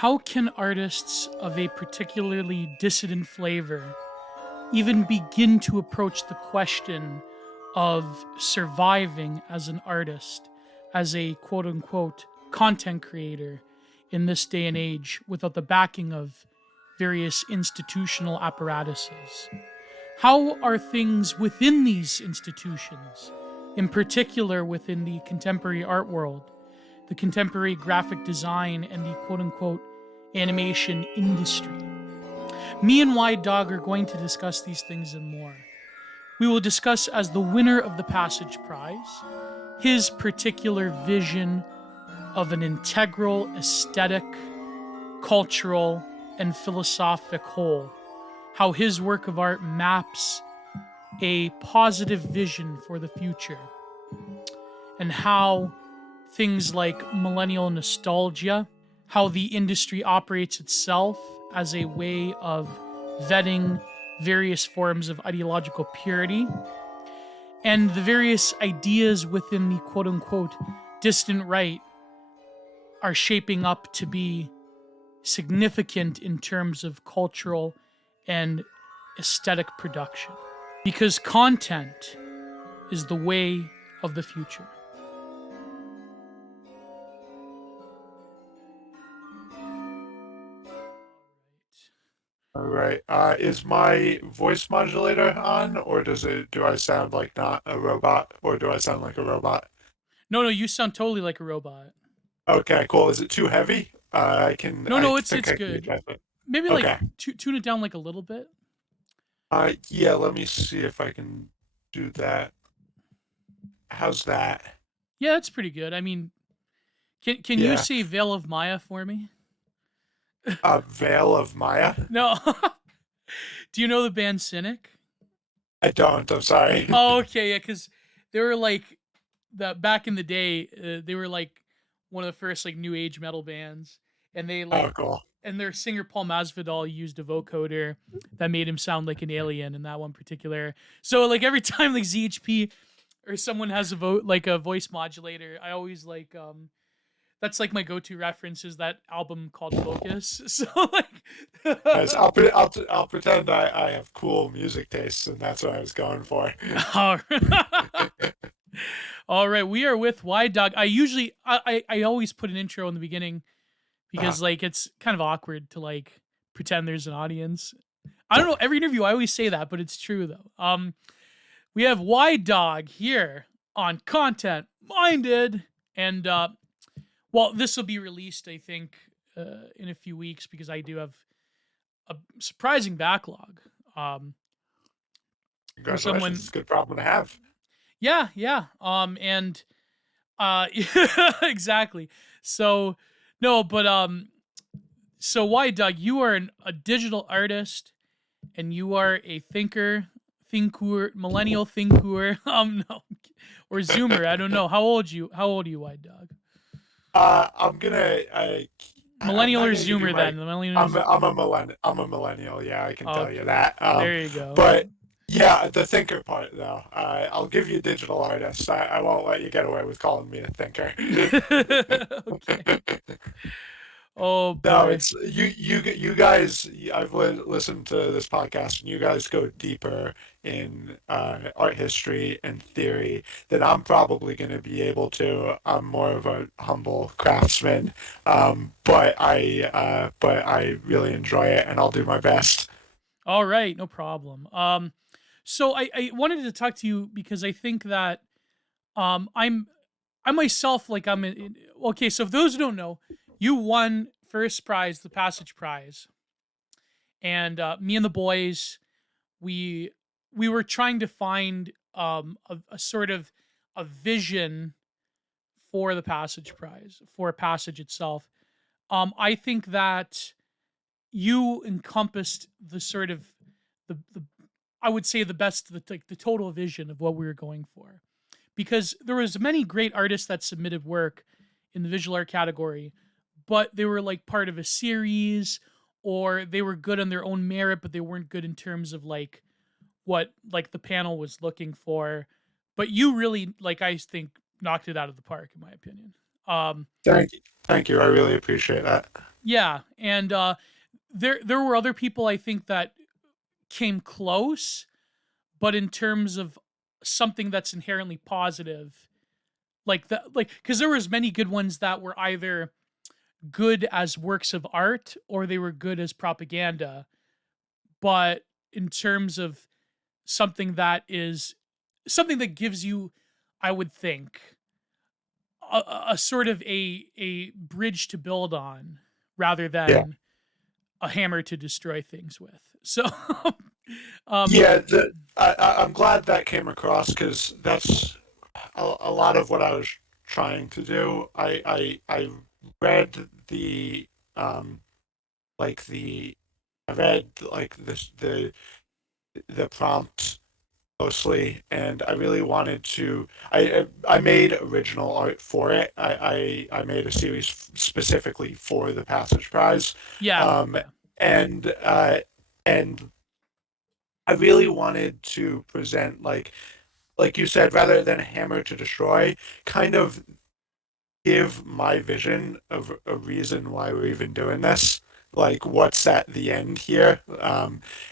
How can artists of a particularly dissident flavor even begin to approach the question of surviving as an artist, as a quote unquote content creator in this day and age without the backing of various institutional apparatuses? How are things within these institutions, in particular within the contemporary art world, the contemporary graphic design, and the quote unquote animation industry? Me and Widedog are going to discuss these things and more. We will discuss, as the winner of the Passage Prize, his particular vision of an integral, aesthetic, cultural, and philosophic whole. How his work of art maps a positive vision for the future. And how things like millennial nostalgia, how the industry operates itself as a way of vetting various forms of ideological purity, and the various ideas within the quote unquote distant right are shaping up to be significant in terms of cultural and aesthetic production. Because content is the way of the future. All right. Is my voice modulator on, or do I sound like not a robot, or do I sound like a robot? No, you sound totally like a robot. Okay, cool. Is it too heavy? I No, it's think I can good. adjust it. Maybe like Okay. tune it down like a little bit. Yeah, let me see if I can do that. How's that? Yeah, that's pretty good. I mean, can you Yeah. say Veil of Maya for me? Veil of Maya? No. Do you know the band Cynic? I don't, I'm sorry. Oh, okay, yeah, because they were like the back in the day. They were like one of the first like new age metal bands, and they Oh, like cool. and their singer Paul Masvidal used a vocoder that made him sound like an alien in that one particular. So like every time like ZHP or someone has a voice modulator, I always like that's like my go-to reference is that album called Focus. So Nice. like I'll pretend I have cool music tastes, and that's what I was going for. all right. All right, we are with Widedog. I always put an intro in the beginning Uh, because like it's kind of awkward to like pretend there's an audience. I don't know, every interview I always say that, but it's true though. We have Widedog here on Content Minded, and well, this will be released I think in a few weeks because I do have a surprising backlog. For Congratulations. someone, It's a good problem to have. yeah. And exactly. So no, but so why, Doug? You are a digital artist, and you are a thinker, millennial thinker. No, or Zoomer. I don't know. How old you? How old are you, White Dog? I'm gonna. I'm Millennial not or gonna give you Zoomer my. then? The millennial or I'm a millennial. Yeah, I can tell you Okay, that. there you go. But yeah, the thinker part though. I'll give you digital artist. I won't let you get away with calling me a thinker. Okay. Oh No, boy. it's you guys. I've listened to this podcast, and you guys go deeper in art history and theory than I'm probably going to be able to. I'm more of a humble craftsman, but I really enjoy it, and I'll do my best. All right, no problem. So I wanted to talk to you because I think that I myself like okay. So if those who don't know, you won first prize, the Passage Prize, and me and the boys, we we were trying to find a sort of a vision for the Passage Prize for a passage itself. I think that you encompassed the sort of the I would say the best like the total vision of what we were going for, because there was many great artists that submitted work in the visual art category, but they were like part of a series, or they were good on their own merit but they weren't good in terms of like what like the panel was looking for. But you really, like, I think, knocked it out of the park in my opinion. um Thank you. I really appreciate that. Yeah, and there were other people I think that came close, but in terms of something that's inherently positive, because there was many good ones that were either good as works of art or they were good as propaganda. But in terms of something that is something that gives you, I would think, a sort of a bridge to build on rather Yeah. than a hammer to destroy things with. So, um, Yeah, I'm glad that came across because that's a lot of what I was trying to do. I read the um like the I read like the prompt mostly, and I really wanted to. I made original art for it. I made a series specifically for the Passage Prize, yeah, um, yeah, and I really wanted to present like you said, rather than a hammer to destroy, kind of give my vision of a reason why we're even doing this. Like, what's at the end here?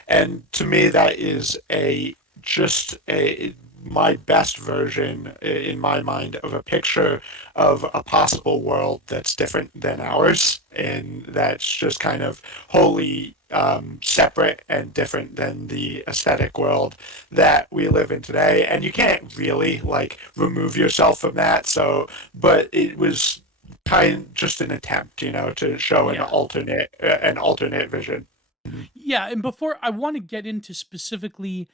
And to me, that is a just a my best version in my mind of a picture of a possible world that's different than ours, and that's just kind of wholly separate and different than the aesthetic world that we live in today. And you can't really like remove yourself from that. So but it was kind of just an attempt, to show yeah. an alternate vision. Mhm. Yeah, and before I want to get into specifically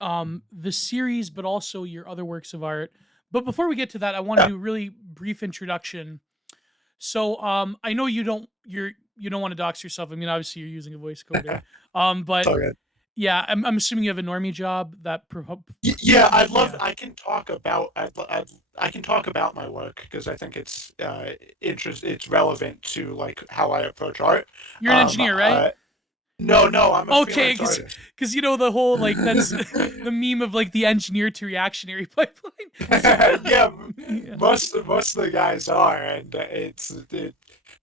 the series, but also your other works of art. But before we get to that, I want to Yeah, do a really brief introduction. So I know you don't want to dox yourself. I mean, obviously you're using a voice coder. it's But all good. yeah, I'm assuming you have a normie job that Yeah, I'd love. yeah. I can talk about. I can talk about my work because I think it's It's relevant to like how I approach art. You're an Um, engineer, right? uh, no, no, I'm a Okay, freelance because artist. you know the whole like that's the meme of like the engineer to reactionary pipeline. So Yeah, yeah, most of the guys are, and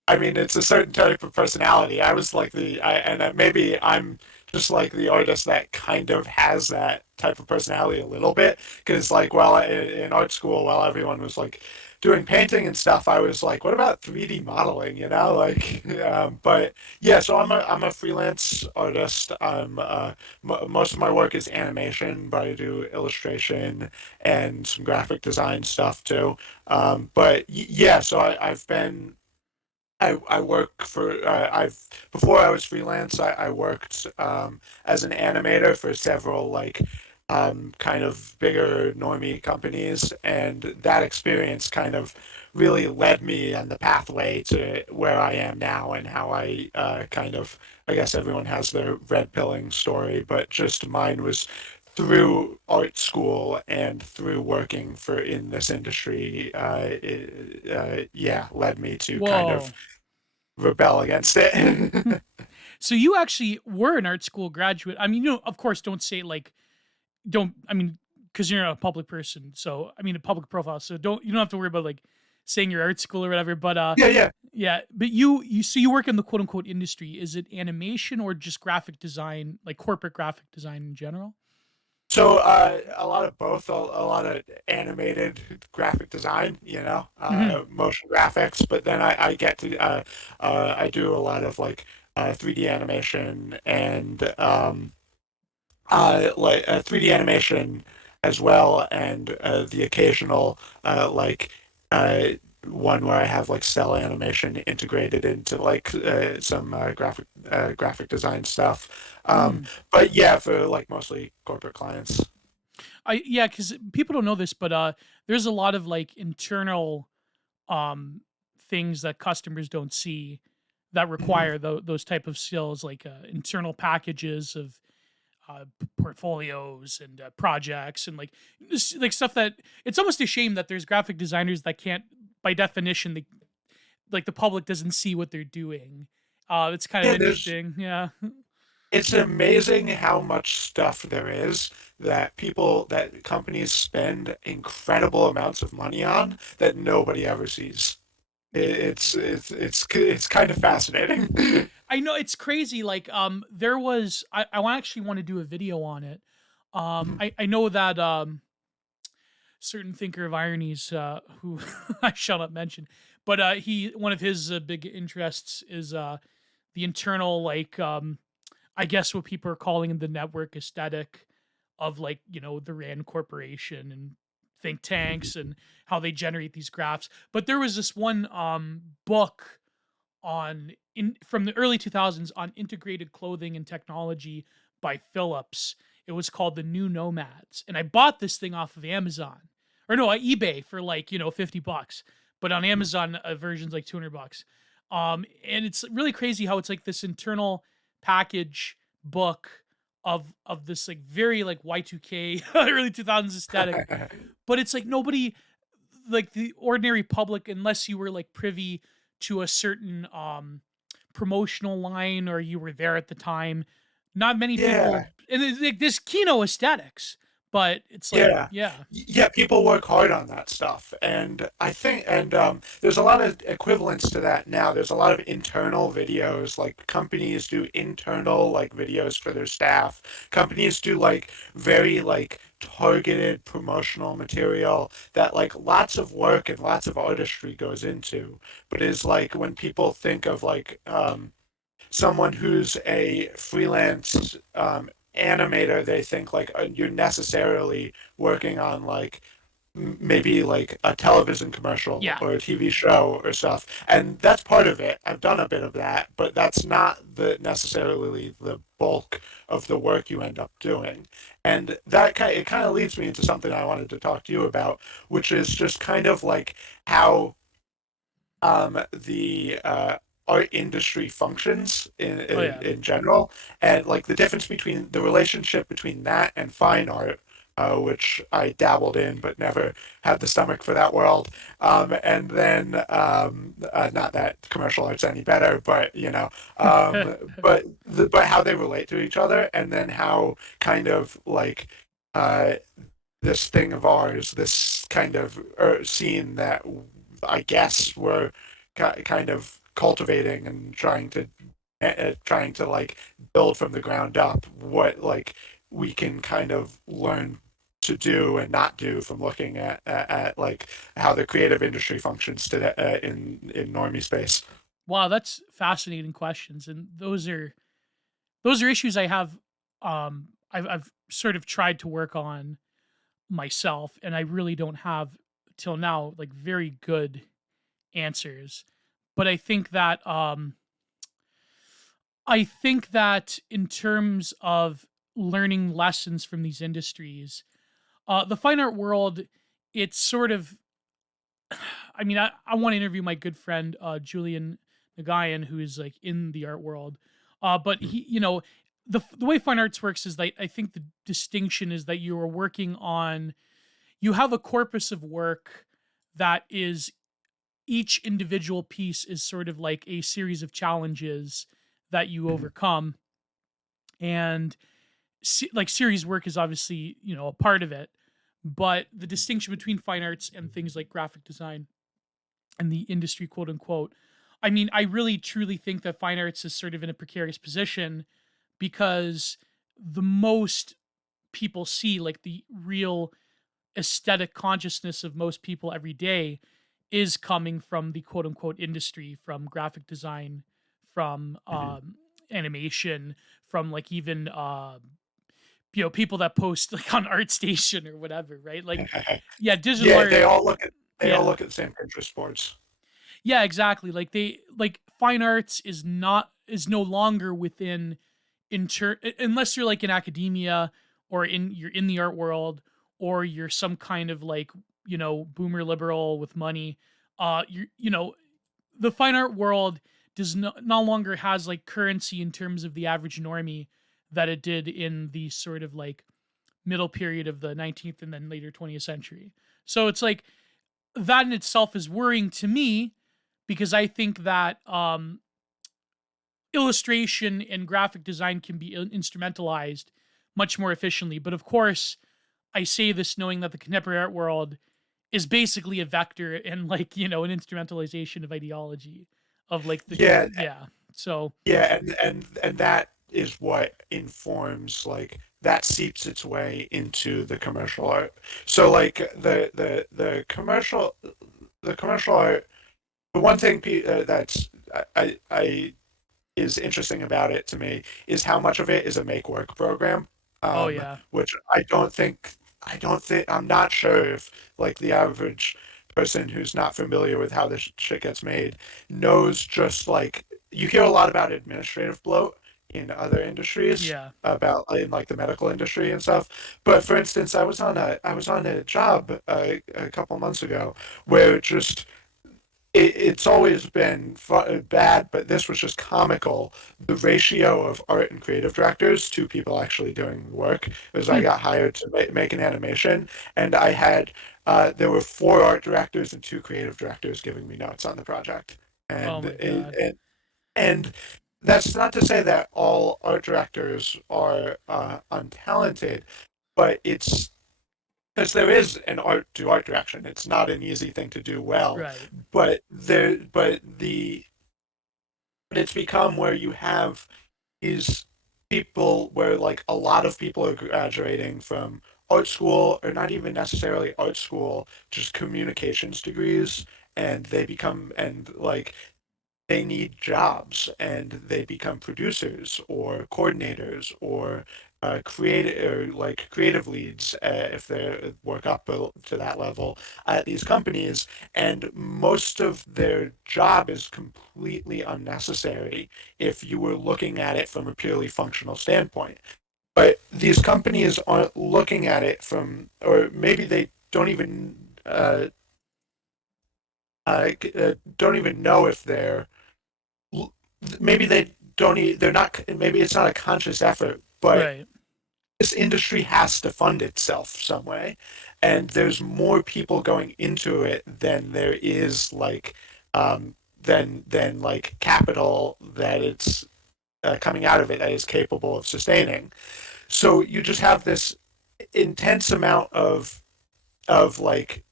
I mean, it's a certain type of personality. I was like maybe I'm just like the artist that kind of has that type of personality a little bit. Because like, well, in art school, while everyone was like doing painting and stuff, I was like, what about 3D modeling? Like, but yeah. So I'm a freelance artist. Most of my work is animation, but I do illustration and some graphic design stuff too. But yeah, so I've been I work for I've before I was freelance. I worked as an animator for several like kind of bigger normie companies, and that experience kind of really led me on the pathway to where I am now and how I kind of I guess everyone has their red pilling story, but just mine was through art school and through working for in this industry. Yeah, led me to kind of whoa. rebel against it. So you actually were an art school graduate. I mean, of course, don't say like don't. I mean, because you're a public person, so I mean a public profile. So you don't have to worry about like saying your art school or whatever. But Yeah, yeah. yeah. But you work in the quote unquote industry. Is it animation or just graphic design, like corporate graphic design in general? So a lot of both, a lot of animated graphic design, Hmm. motion graphics. But then I get to I do a lot of like 3D animation and like 3D animation as well, and the occasional like uh, one where I have like cell animation integrated into like some graphic design stuff. Hmm. But yeah, for like mostly corporate clients. Yeah, because people don't know this, but there's a lot of like internal um things that customers don't see that Mhm. require those type of skills, like internal packages of portfolios and projects and like like stuff that it's almost a shame that there's graphic designers that can't, by definition, like the public doesn't see what they're doing. It's kind of Yeah, there's interesting. Yeah. it's amazing how much stuff there is that companies spend incredible amounts of money on that nobody ever sees. it's kind of fascinating. I know it's crazy. Like, there was I actually want to do a video on it. I know that certain thinker of ironies, who I shall not mention, but he one of his big interests is the internal, like, I guess what people are calling the network aesthetic of, like, the Rand Corporation and think tanks and how they generate these graphs. But there was this one book on in from the early 2000s on integrated clothing and technology by Phillips. It was called The New Nomads. And I bought this thing off of Amazon. Or no, eBay for like, $50. But on Amazon, version's like $200. And it's really crazy how it's like this internal package book of this like very like Y2K early 2000s aesthetic. But it's like nobody, like the ordinary public, unless you were like privy to a certain promotional line or you were there at the time, not many Yeah. people, and it's like this Kino aesthetics, but it's like, Yeah. yeah. Yeah, people work hard on that stuff. And I think, and there's a lot of equivalents to that now. There's a lot of internal videos, like companies do internal like videos for their staff. Companies do like very like targeted promotional material that like lots of work and lots of artistry goes into. But is like when people think of like someone who's a freelance animator, they think like you're necessarily working on like maybe like a television commercial Yeah. or a TV show or stuff, and that's part of it. I've done a bit of that, but that's not the necessarily the bulk of the work you end up doing. And it kind of leads me into something I wanted to talk to you about, which is just kind of like how the art industry functions Oh yeah. in general, and like the difference between the relationship between that and fine art, which I dabbled in but never had the stomach for that world. And then not that commercial art's any better, but but how they relate to each other, and then how kind of like uh, this thing of ours, this kind of scene that I guess we're kind of cultivating and trying to like build from the ground up what like we can kind of learn to do and not do from looking at like how the creative industry functions today in normie space. Wow, that's fascinating questions, and those are issues I have. I've sort of tried to work on myself, and I really don't have till now like very good answers. But I think that in terms of learning lessons from these industries, the fine art world, it's sort of, I mean, I want to interview my good friend, Julian Nagayan, who is like in the art world. But he, the way fine arts works is that I think the distinction is that you are working on, you have a corpus of work that is, each individual piece is sort of like a series of challenges that you Mhm. overcome. And like series work is obviously, a part of it. But the distinction between fine arts and things like graphic design and the industry, quote unquote, I mean, I really truly think that fine arts is sort of in a precarious position because the most people see, like the real aesthetic consciousness of most people every day, is coming from the quote unquote industry, from graphic design, from Mhm. animation, from like even people that post like on ArtStation or whatever, right? Like, yeah, digital Yeah, art. they all Yeah, look at the same Pinterest boards. yeah, exactly. Like they like fine arts is no longer within unless you're like in academia or you're in the art world, or you're some kind of like, boomer liberal with money. The fine art world no longer has like currency in terms of the average normie that it did in the sort of like middle period of the 19th and then later 20th century. So it's like that in itself is worrying to me, because I think that illustration and graphic design can be instrumentalized much more efficiently. But of course, I say this knowing that the contemporary art world is basically a vector and like, you know, an instrumentalization of ideology of like the Yeah, yeah. So yeah, and that is what informs like that seeps its way into the commercial art. So like the commercial art, the one thing that's I is interesting about it to me is how much of it is a make work program, oh yeah. which I don't think I'm not sure if like the average person who's not familiar with how this shit gets made knows. Just like you hear a lot about administrative bloat in other industries, Yeah. about in like the medical industry and stuff. But for instance, I was on a job a couple months ago where just it's always been bad, but this was just comical. The ratio of art and creative directors to people actually doing the work, as I Hmm. got hired to make an animation, and I had there were four art directors and two creative directors giving me notes on the project, Oh and my god. and that's not to say that all art directors are untalented, but it's because there is an art to art direction. It's not an easy thing to do well, Right. but it's become where you have these people where like a lot of people are graduating from art school, or not even necessarily art school, just communications degrees, and they become and like they need jobs and they become producers or coordinators or creative or like creative leads, if they work up to that level at these companies, and most of their job is completely unnecessary if you were looking at it from a purely functional standpoint. But these companies aren't looking at it from, or maybe they don't even know if they're, maybe they don't they're not, maybe it's not a conscious effort, but Right. this industry has to fund itself some way, and there's more people going into it than there is like than like capital that it's coming out of it that is capable of sustaining. So you just have this intense amount of like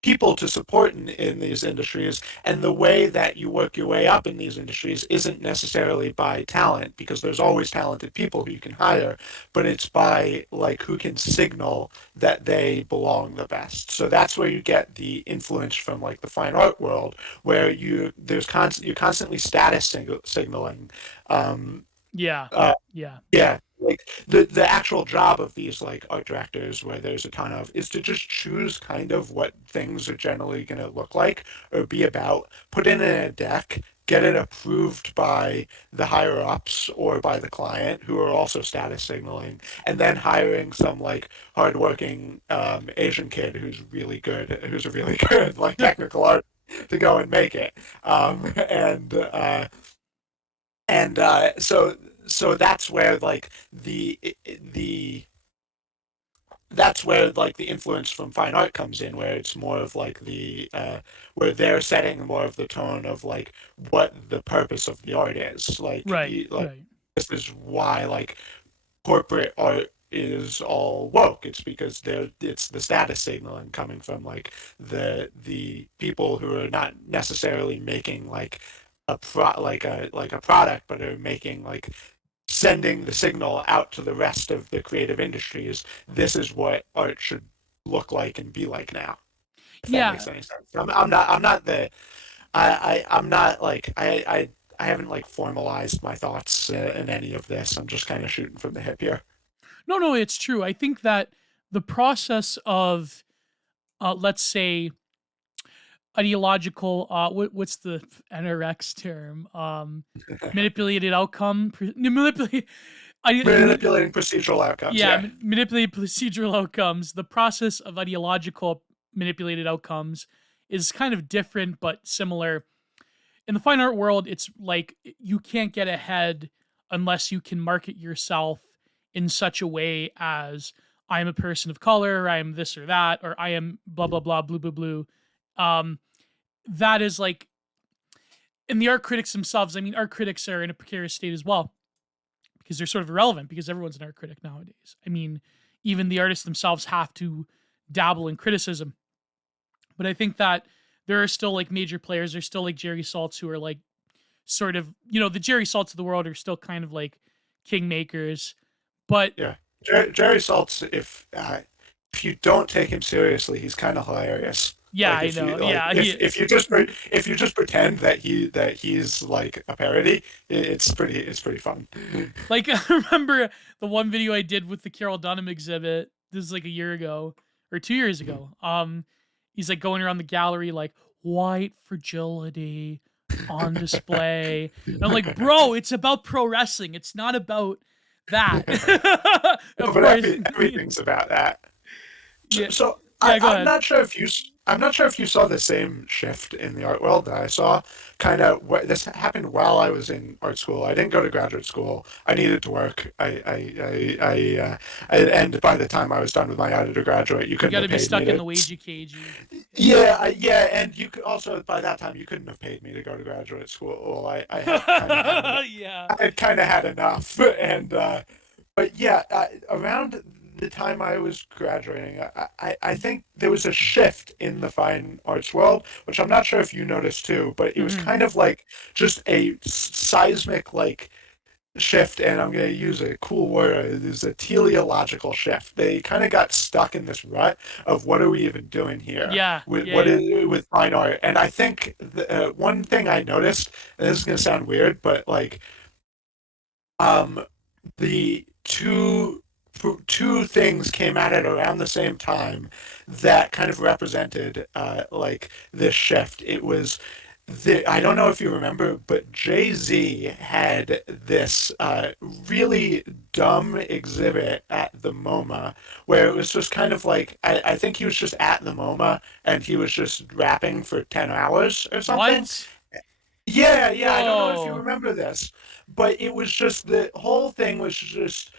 people to support in these industries, and the way that you work your way up in these industries isn't necessarily by talent, because there's always talented people who you can hire, but it's by like who can signal that they belong the best. So that's where you get the influence from like the fine art world, where you're constantly status signaling. um, Yeah. uh, Yeah. yeah, like the actual job of these like art directors, where there's a ton of, is to just choose kind of what things are generally going to look like or be about, put it in a deck, get it approved by the higher ups or by the client, who are also status signaling, and then hiring some like hardworking Asian kid who's a really good like technical art to go and make it. So that's where like the that's where like the influence from fine art comes in, where it's more of like where they're setting more of the tone of like what the purpose of the art is. Right. Right. This is why like corporate art is all woke. It's because it's the status signaling coming from like the people who are not necessarily making like like a product, but are making like sending the signal out to the rest of the creative industries. This is what art should look like and be like now. If that makes Yeah. any sense. I'm not the I'm not like I haven't like formalized my thoughts in any of this. I'm just kind of shooting from the hip here. No, no, it's true. I think that the process of let's say ideological what's the NRX term? Manipulated outcome manipulate Manipulating procedural outcomes, yeah, yeah. manipulated procedural outcomes. The process of ideological manipulated outcomes is kind of different but similar. In the fine art world, it's like you can't get ahead unless you can market yourself in such a way as I am a person of color, or I am this or that, or I am blah blah blah blue blue blue. Um, that is like, and the art critics themselves. I mean, art critics are in a precarious state as well because they're sort of irrelevant because everyone's an art critic nowadays. I mean, even the artists themselves have to dabble in criticism. But I think that there are still like major players. There's still like Jerry Saltz who are like sort of, the Jerry Saltz of the world are still kind of like kingmakers. But Yeah, Jerry Saltz. If you don't take him seriously, he's kind of hilarious. yeah, Like I if you know. like Yeah, he, if you just pretend that he's like a parody, it's pretty fun. like I remember the one video I did with the Carol Dunham exhibit. This is like a year ago or 2 years ago. He's like going around the gallery like white fragility on display. And I'm like, bro, it's about pro wrestling. It's not about that. No, Of but course. everything's about that. So, Yeah. so Yeah, go I'm ahead. not sure if I'm not sure if you saw the same shift in the art world that I saw. Kind of what this happened while I was in art school. I didn't go to graduate school. I needed to work. And by the time I was done with my undergraduate, you You couldn't got have to be paid me stuck in to. the wagey cagey. Yeah, and you could also by that time you couldn't have paid me to go to graduate school. Well, I had kind of had enough. Yeah. I had kind of had enough, and but yeah, around the time I was graduating, I think there was a shift in the fine arts world, which I'm not sure if you noticed too, but it was Hmm. kind of like just a seismic like shift, and I'm going to use a cool word. There's a teleological shift. They kind of got stuck in this rut of what are we even doing here Yeah. with Yeah. Yeah. with fine art. And I think one thing I noticed, and this is going to sound weird, but like um, the two things came at it around the same time that kind of represented like this shift. It was I don't know if you remember, but Jay Z had this really dumb exhibit at the MoMA where it was just kind of like I think he was just at the MoMA and he was just rapping for 10 hours or something. What? Yeah. I don't know if you Whoa. remember this, but it was just the whole thing was just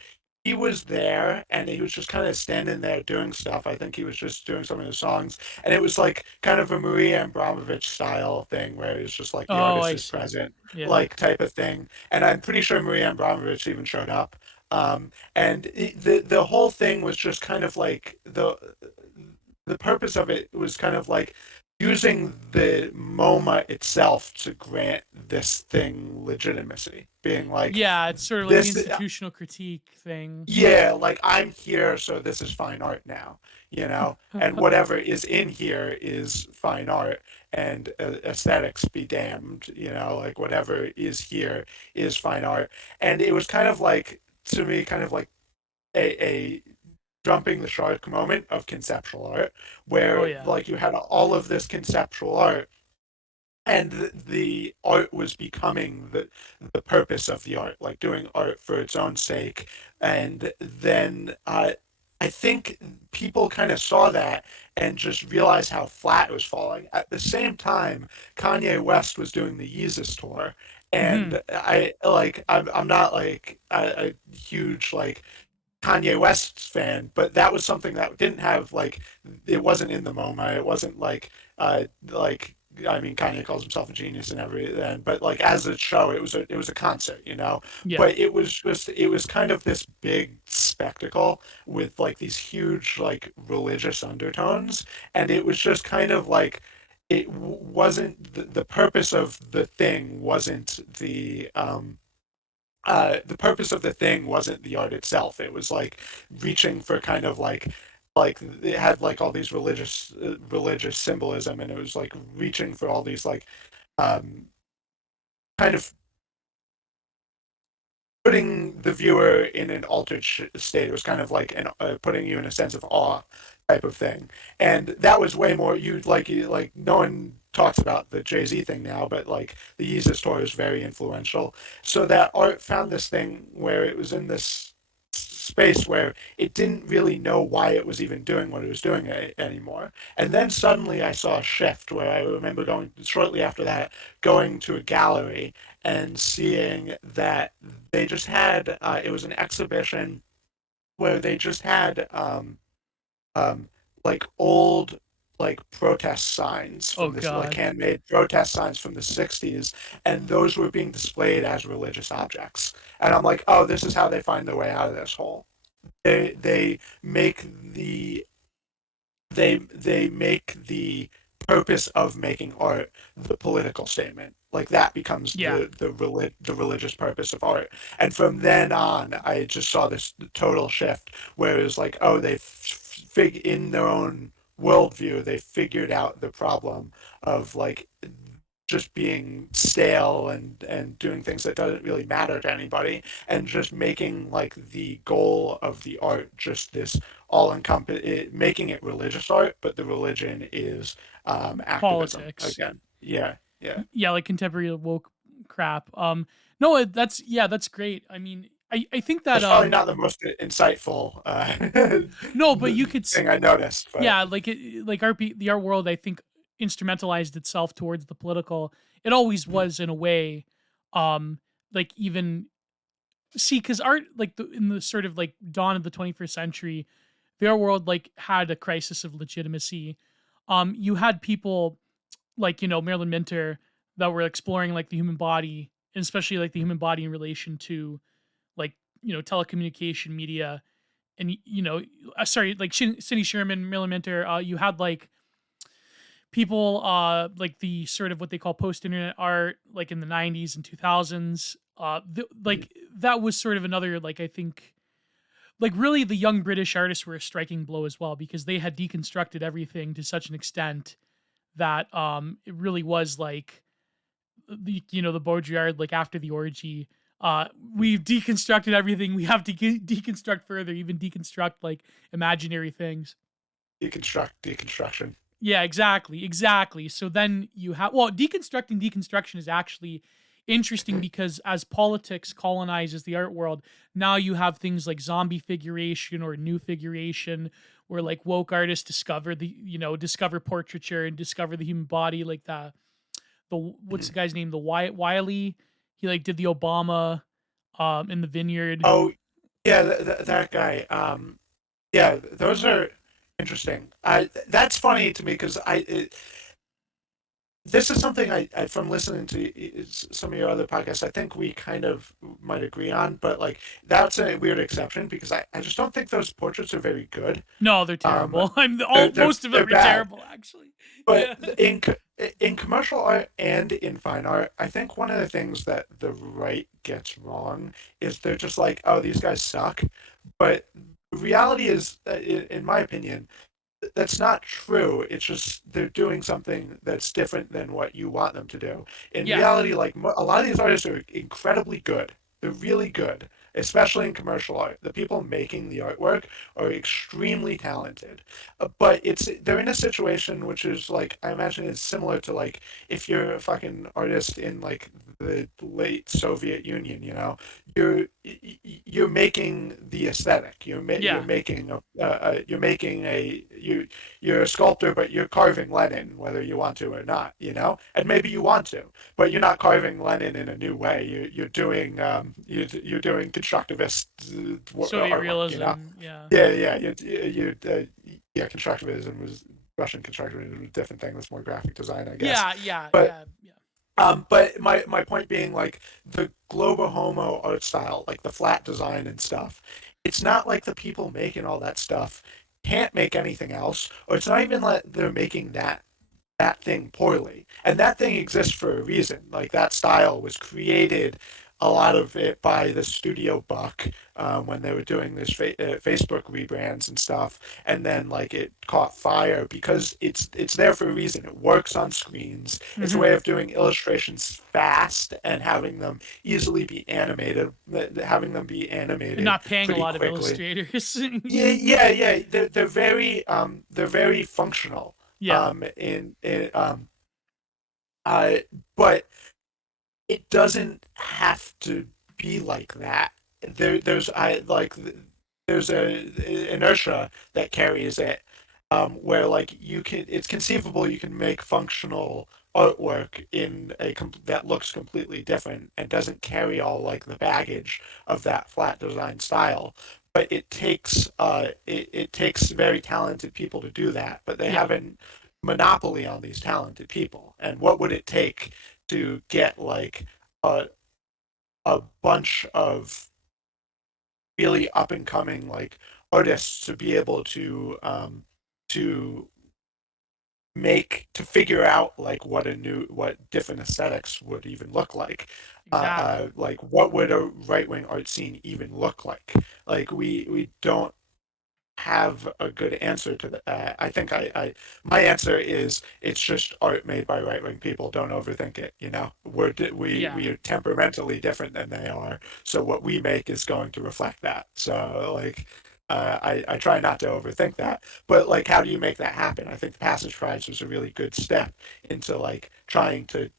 he was there and he was just kind of standing there doing stuff. I think he was just doing some of his songs, and it was like kind of a Maria Abramovich style thing where it was just like the Oh, artist I is see. present, Yeah. like type of thing. And I'm pretty sure Maria Abramovich even showed up. And the whole thing was just kind of like the purpose of it was kind of like using the MoMA itself to grant this thing legitimacy, being like, Yeah, it's sort of like an this, institutional critique thing. yeah, like I'm here, so this is fine art now, and whatever is in here is fine art, and aesthetics be damned, like whatever is here is fine art. And it was kind of like, to me, kind of like a jumping the shark moment of conceptual art, Oh where yeah. like you had all of this conceptual art, and the art was becoming the purpose of the art, like doing art for its own sake. And then I think people kind of saw that and just realized how flat it was falling. At the same time, Kanye West was doing the Yeezus tour, Hmm. and I'm not like a huge like Kanye West's fan, but that was something that didn't have like it wasn't in the MoMA. It wasn't like I mean Kanye calls himself a genius and everything, but like as a show, it was a concert, Yeah. But it was kind of this big spectacle with like these huge like religious undertones, and it was just kind of like wasn't the purpose of the thing wasn't the purpose of the thing wasn't the art itself. It was like reaching for kind of like it had like all these religious symbolism, and it was like reaching for all these like um, kind of putting the viewer in an altered state. It was kind of like putting you in a sense of awe type of thing, and that was way more. You like no one talks about the Jay Z thing now, but like the Yeezus tour is very influential. So that art found this thing where it was in this space where it didn't really know why it was even doing what it was doing anymore. And then suddenly I saw a shift where I remember going shortly after that, going to a gallery and seeing that they just had it was an exhibition where they just had um, like old like protest signs Oh from this like god. handmade protest signs from the 60s, and those were being displayed as religious objects. And I'm like, oh, this is how they find their way out of this hole. They make the they make the purpose of making art the political statement. Like that becomes Yeah, the religious purpose of art. And from then on, I just saw this total shift where it was like, oh, in their own worldview, they figured out the problem of like just being stale and doing things that doesn't really matter to anybody, and just making like the goal of the art just this all encompass, making it religious art, but the religion is activism politics. again. Yeah, yeah. Yeah, like contemporary woke crap. No, that's yeah, that's great. I mean, I think that That's probably not the most insightful no, but you could thing I noticed, but yeah, like like the art world, I think instrumentalized itself towards the political. It always was in a way, um, like even see because art like in the sort of like dawn of the 21st century, the art world like had a crisis of legitimacy. You had people like Marilyn Minter that were exploring like the human body, and especially like the human body in relation to like telecommunication media, and sorry, like Cindy Sherman, Marilyn Minter. You had like people like the sort of what they call post-internet art, like in the 90s and 2000s. Like that was sort of another like I think like really the young British artists were a striking blow as well because they had deconstructed everything to such an extent that it really was like the Baudrillard like after the orgy. We've deconstructed everything. We have to deconstruct further, even deconstruct like imaginary things. deconstruction. Yeah, exactly, exactly. So then you have deconstructing deconstruction is actually interesting because as politics colonizes the art world, now you have things like zombie figuration or new figuration, where like woke artists discover discover portraiture and discover the human body, like the what's the guy's name? The Wyatt Wiley. He like did the Obama in the vineyard. Oh, yeah, that guy. Yeah, those are interesting. That's funny to me because this is something from listening to some of your other podcasts, I think we kind of might agree on, but like that's a weird exception because I just don't think those portraits are very good. No, they're Um, terrible. I'm they're all they're most of they're them are bad. terrible actually. But Yeah. in commercial art and in fine art, I think one of the things that the right gets wrong is they're just like, oh, these guys suck. But the reality is, in my opinion, that's not true. It's just they're doing something that's different than what you want them to do. In Yeah. reality, like a lot of these artists are incredibly good. They're really good, especially in commercial art. The people making the artwork are extremely talented. But they're in a situation which is like I imagine it's similar to like if you're a fucking artist in like the late Soviet Union, you're you're making the aesthetic. You're Yeah. making you're a sculptor, but you're carving Lenin whether you want to or not. And maybe you want to, but you're not carving Lenin in a new way. You're doing constructivist Soviet artwork. realism. Yeah. Yeah, yeah, yeah. Constructivism was Russian constructivism was a different thing. That's more graphic design, I guess. Yeah. Yeah. But Yeah. Yeah. but my point being, like the Globo Homo art style, like the flat design and stuff, it's not like the people making all that stuff can't make anything else, or it's not even like they're making that thing poorly. And that thing exists for a reason. Like that style was created, a lot of it by the studio Buck when they were doing this Facebook rebrands and stuff. And then like it caught fire because it's there for a reason. It works on screens. It's a Hmm. way of doing illustrations fast and having them easily be animated, having them be And animated not paying a pretty lot of quickly. illustrators. Yeah, yeah, yeah. They're very functional. Yeah. In uh, but it doesn't have to be like that. There's I like there's a inertia that carries it, where like it's conceivable you can make functional artwork that looks completely different and doesn't carry all like the baggage of that flat design style. But it takes very talented people to do that, but they Yeah. have a monopoly on these talented people. And what would it take to get like a a bunch of really up and coming like artists to be able to to figure out like what different aesthetics would even look Exactly. like what would a right-wing art scene even look like we don't have a good answer to that. I think my answer is it's just art made by right wing people. Don't overthink it. You know, Yeah. we are temperamentally different than they are, so what we make is going to reflect that. So like. I try not to overthink that, but like, how do you make that happen? I think the Passage Prize was a really good step into like trying to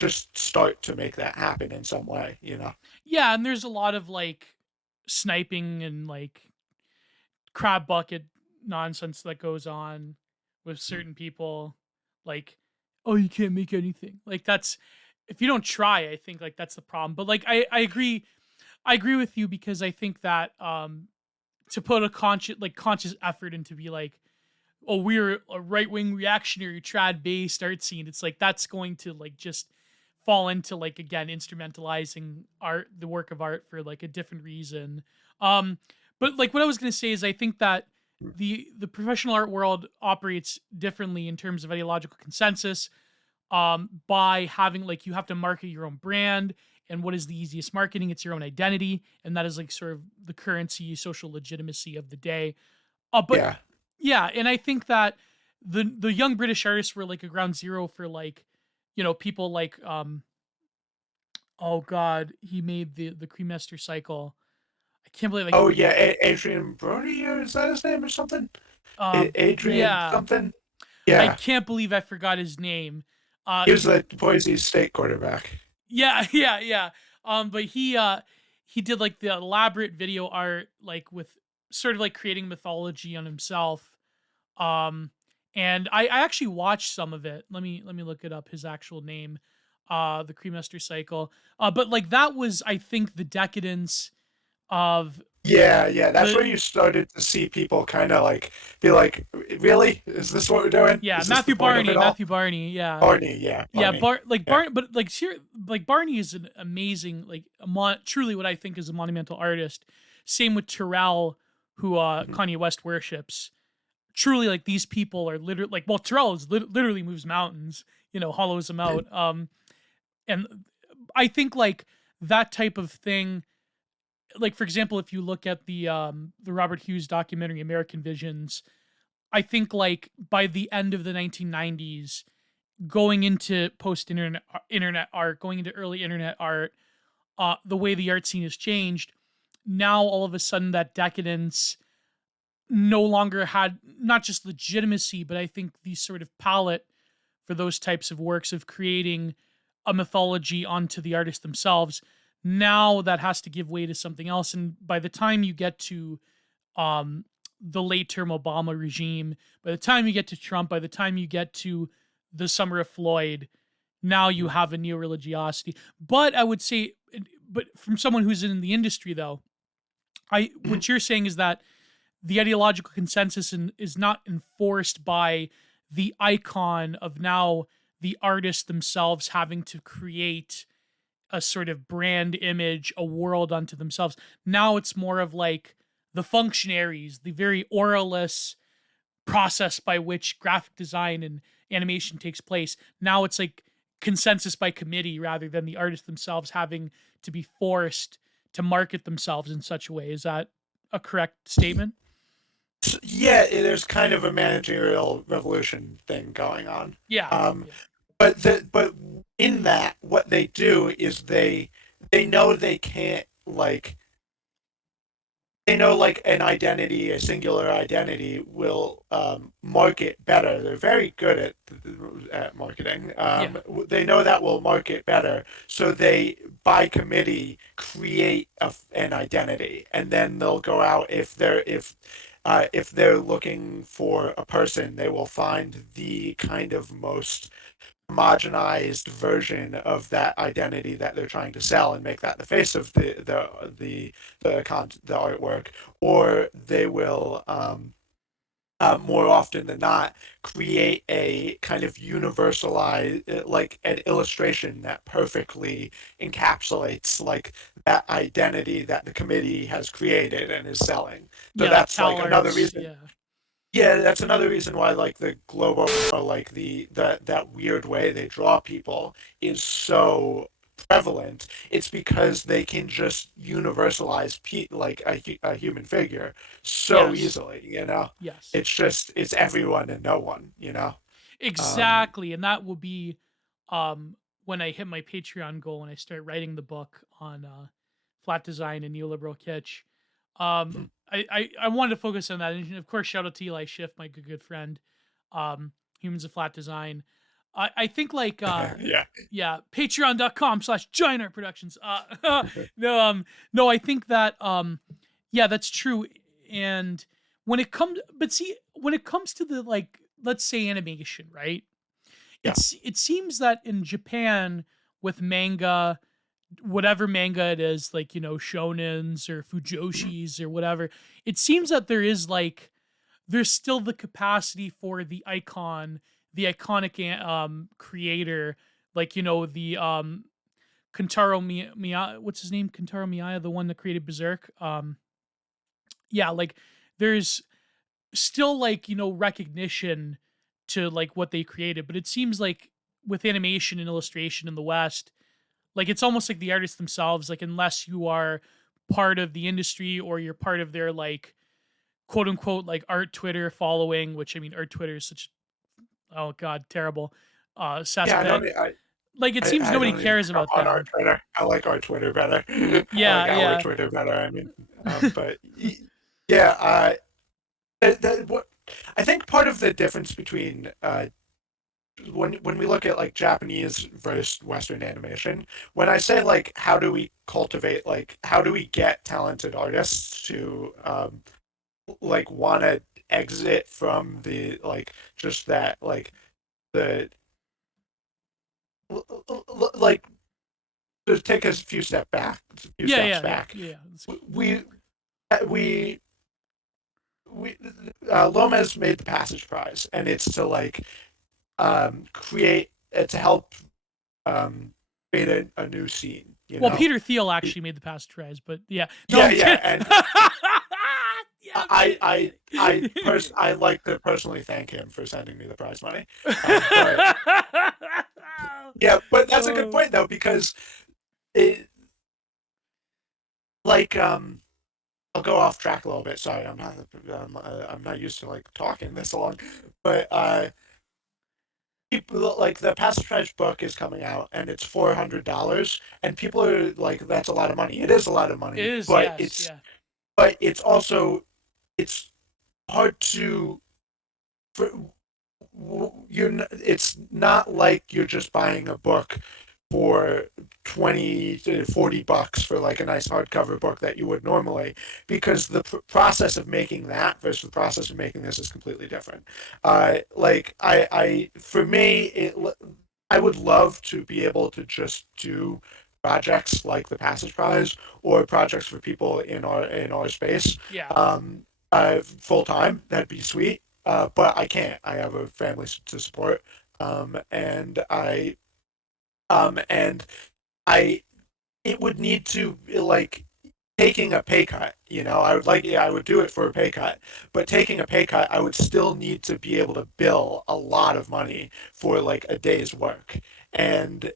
just start to make that happen in some way. You know? Yeah, and there's a lot of like sniping and like crab bucket nonsense that goes on with certain people. Like, oh, you can't make anything. Like that's if you don't try, I think like that's the problem. But like I agree with you because I think that to put a conscious effort into be like, oh, we're a right wing reactionary trad based art scene. It's like that's going to like just fall into like again instrumentalizing art, the work of art for like a different reason. Um, but like what I was gonna say is I think that the professional art world operates differently in terms of ideological consensus by having like you have to market your own brand, and what is the easiest marketing? It's your own identity, and that is like sort of the currency, social legitimacy of the day. But Yeah. yeah, and I think that the young British artists were like a ground zero for like, people like oh god, he made the Cremaster cycle. I can't believe Oh like yeah, Adrian Brody, or is that his name or something? Adrian yeah, something. I Yeah, can't believe I forgot his name. he was He the Boise State quarterback. Yeah, yeah. But he did like the elaborate video art like with sort of like creating mythology on himself. Um and I actually watched some of it. Let me look it up, his actual name. The Cremaster cycle. But like that was I think the decadence of Yeah, yeah, that's the where you started to see people kind of like be like, "Really? Is this what we're doing? yeah, Is this the point of it all?" Matthew Barney, yeah. Barney, yeah, Yeah, Barney, yeah, But like like Barney is an amazing, like truly what I think is a monumental artist. Same with Terrell, who mhm, Kanye West worships. Truly, like these people are literally like, well, Terrell is literally moves mountains, hollows them mhm. out. And I think like that type of thing, like for example, if you look at the Robert Hughes documentary American Visions, I think like by the end of the 1990s, going into post internet art, going into early internet art, the way the art scene has changed. Now all of a sudden that decadence no longer had not just legitimacy, but I think the sort of palette for those types of works of creating a mythology onto the artists themselves. Now that has to give way to something else. And by the time you get to um, the late term Obama regime, by the time you get to Trump, by the time you get to the summer of Floyd, now you have a neo religiosity. But I would say, but from someone who's in the industry, though, what you're saying is that the ideological consensus is not enforced by the icon of now the artists themselves having to create a sort of brand image, a world unto themselves. Now it's more of like the functionaries, the very oralist process by which graphic design and animation takes place. Now it's like consensus by committee rather than the artists themselves having to be forced to market themselves in such a way. Is that a correct statement? Yeah, there's kind of a managerial revolution thing going on. Yeah. Um, Yeah. but in that, what they do is they know they can't like they know like an identity, a singular identity, will market better. They're very good at marketing. Yeah. They know that will market better, so they by committee create an identity, and then they'll go out if they're looking for a person, they will find the kind of most homogenized version of that identity that they're trying to sell and make that the face of the artwork, or they will more often than not create a kind of universalized like an illustration that perfectly encapsulates like that identity that the committee has created and is selling. So Yeah, like that's like Cal another Arts. reason. Yeah. Yeah, that's another reason why like the global, like that weird way they draw people is so prevalent. It's because they can just universalize like a human figure so Yes, easily, you know? yes, It's everyone and no one, you know? Um, exactly, and that will be when I hit my Patreon goal and I start writing the book on flat design and neoliberal kitsch. I wanted to focus on that, and of course, shout out to Eli Schiff, my good friend. Humans of Flat Design. I think like yeah. yeah, patreon.com/giant art productions. No, no, I think that yeah, that's true. And when it comes, but see, when it comes to the like, let's say animation, right? Yeah. It seems that in Japan with manga, whatever manga it is, like shonens or fujoshis or whatever, it seems that there is like there's still the capacity for the icon, the iconic creator, like the Kentaro Miya, what's his name? Kentaro Miya, the one that created Berserk. Yeah, like there's still like recognition to like what they created, but it seems like with animation and illustration in the West, like it's almost like the artists themselves, like unless you are part of the industry or you're part of their like quote unquote like art Twitter following, which I mean art Twitter is such oh god terrible Yeah, cesspit. Like it seems I nobody don't need to cares come about on our them. Twitter. I like our Twitter better. I Yeah, like our yeah. Twitter better. I mean, but yeah, what I think part of the difference between when we look at like Japanese versus Western animation, when I say like how do we cultivate, like how do we get talented artists to like want to exit from the like just that like the like just take us a few Yeah, steps yeah, yeah, back. yeah. We we we Lomez made the Passage Prize, and it's to like create to help create a new scene. You Well, know, Peter Thiel actually made the past tries, but yeah. No, yeah, I'm yeah, kidding. and Yeah, Peter. I like to personally thank him for sending me the prize money. But yeah, but that's a good Oh. point though, because it like I'll go off track a little bit. Sorry, I'm not used to like talking this long, but people like the Passage book is coming out and it's $400, and people are like, that's a lot of money. It is a lot of It money, is, yes, yeah. but it's also it's hard to for, it's not like you're just buying a book for 20 to 40 bucks for like a nice hardcover book that you would normally, because the process of making that versus the process of making this is completely different. Like for me I would love to be able to just do projects like the Passage Prize or projects for people in our space Yeah. full time. That'd be sweet, but I can't. I have a family to support, and and I it would need to like taking a pay cut. You know, I would like, yeah, I would do it for a pay cut, but taking a pay cut, I would still need to be able to bill a lot of money for like a day's work, and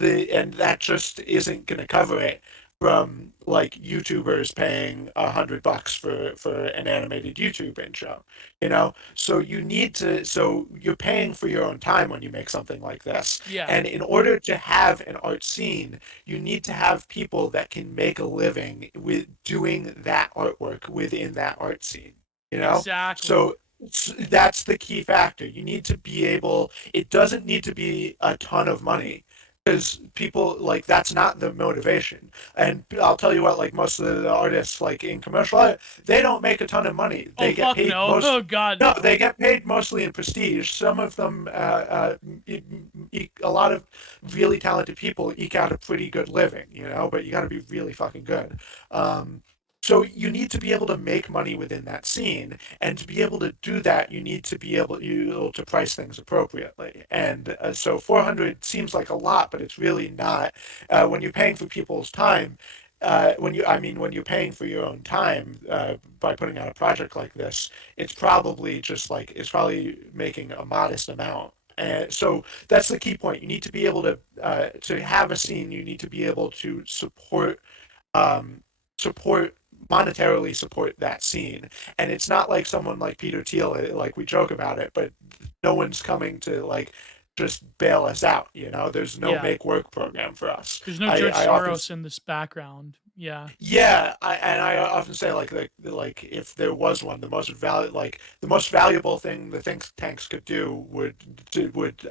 and that just isn't going to cover it from like YouTubers paying $100 for an animated YouTube intro, you know. So you need to, so you're paying for your own time when you make something like this, Yeah. and in order to have an art scene, you need to have people that can make a living with doing that artwork within that art scene, you know. Exactly. So that's the key factor. You need to be able, it doesn't need to be a ton of money, because people like that's not the motivation. And I'll tell you what, like most of the artists like in commercial art, they don't make a ton of money. Oh They get fuck paid no. most Oh god. no, they get paid mostly in prestige. Some of them a lot of really talented people eke out a pretty good living, you know, but you got to be really fucking good. So you need to be able to make money within that scene, and to be able to do that, you need to be able to price things appropriately. And so 400 seems like a lot, but it's really not. When you're paying for people's time, when you're paying for your own time by putting out a project like this, it's probably making a modest amount. And so that's the key point. You need to be able to have a scene. You need to be able to um, support monetarily support that scene. And it's not like someone like Peter Thiel, like we joke about it, but no one's coming to like just bail us out. There's no Yeah. make work program for us. There's no I, George I often Soros in this background. Yeah. Yeah, I often say like if there was one, the most valuable thing the think tanks could do would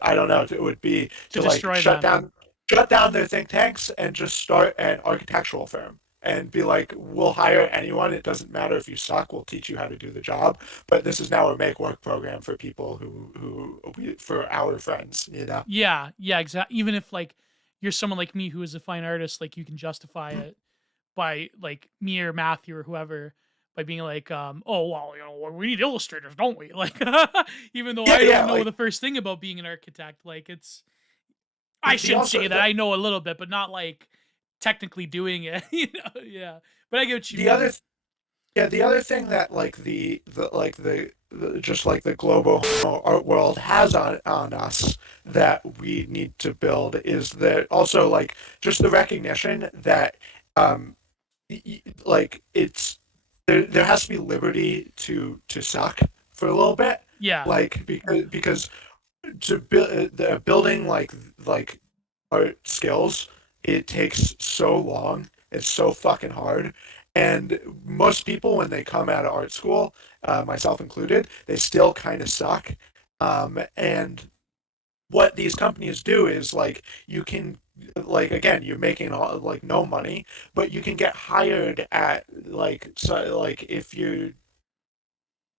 I don't know, it would be To to like destroy them. shut down their think tanks and just start an architectural firm and be like, we'll hire anyone. It doesn't matter if you suck. We'll teach you how to do the job. But this is now a make work program for people for our friends. Yeah, yeah, exactly. Even if like you're someone like me who is a fine artist, like you can justify it by like me or Matthew or whoever by being like, oh well, we need illustrators, don't we? Like, even though Yeah, I don't yeah. know Like the first thing about being an architect, like it's I the should say also that I know a little bit, but not like technically doing it. Yeah. But I get what you the mean. other Yeah, the other thing that like just like the global art world has on us that we need to build is that also like just the recognition that um like it's there has to be liberty to suck for a little bit, Yeah, like because to build the building like art skills, it takes so long. It's so fucking hard. And most people, when they come out of art school, myself included, they still kind of suck. And what these companies do is like you can like again you're making like no money, but you can get hired at like if you're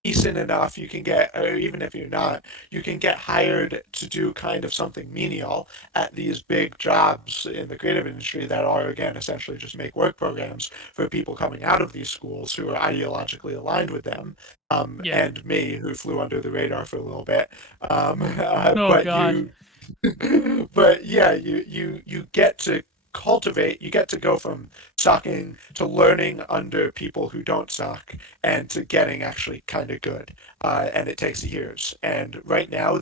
decent enough, you can get, or even if you're not, you can get hired to do kind of something menial at these big jobs in the creative industry that are, again, essentially just make work programs for people coming out of these schools who are ideologically aligned with them, yeah. and me, who flew under the radar for a little bit. Oh But God. but yeah, you get to cultivate, you get to go from sucking to learning under people who don't suck and to getting actually kind of good. And it takes years. And right now,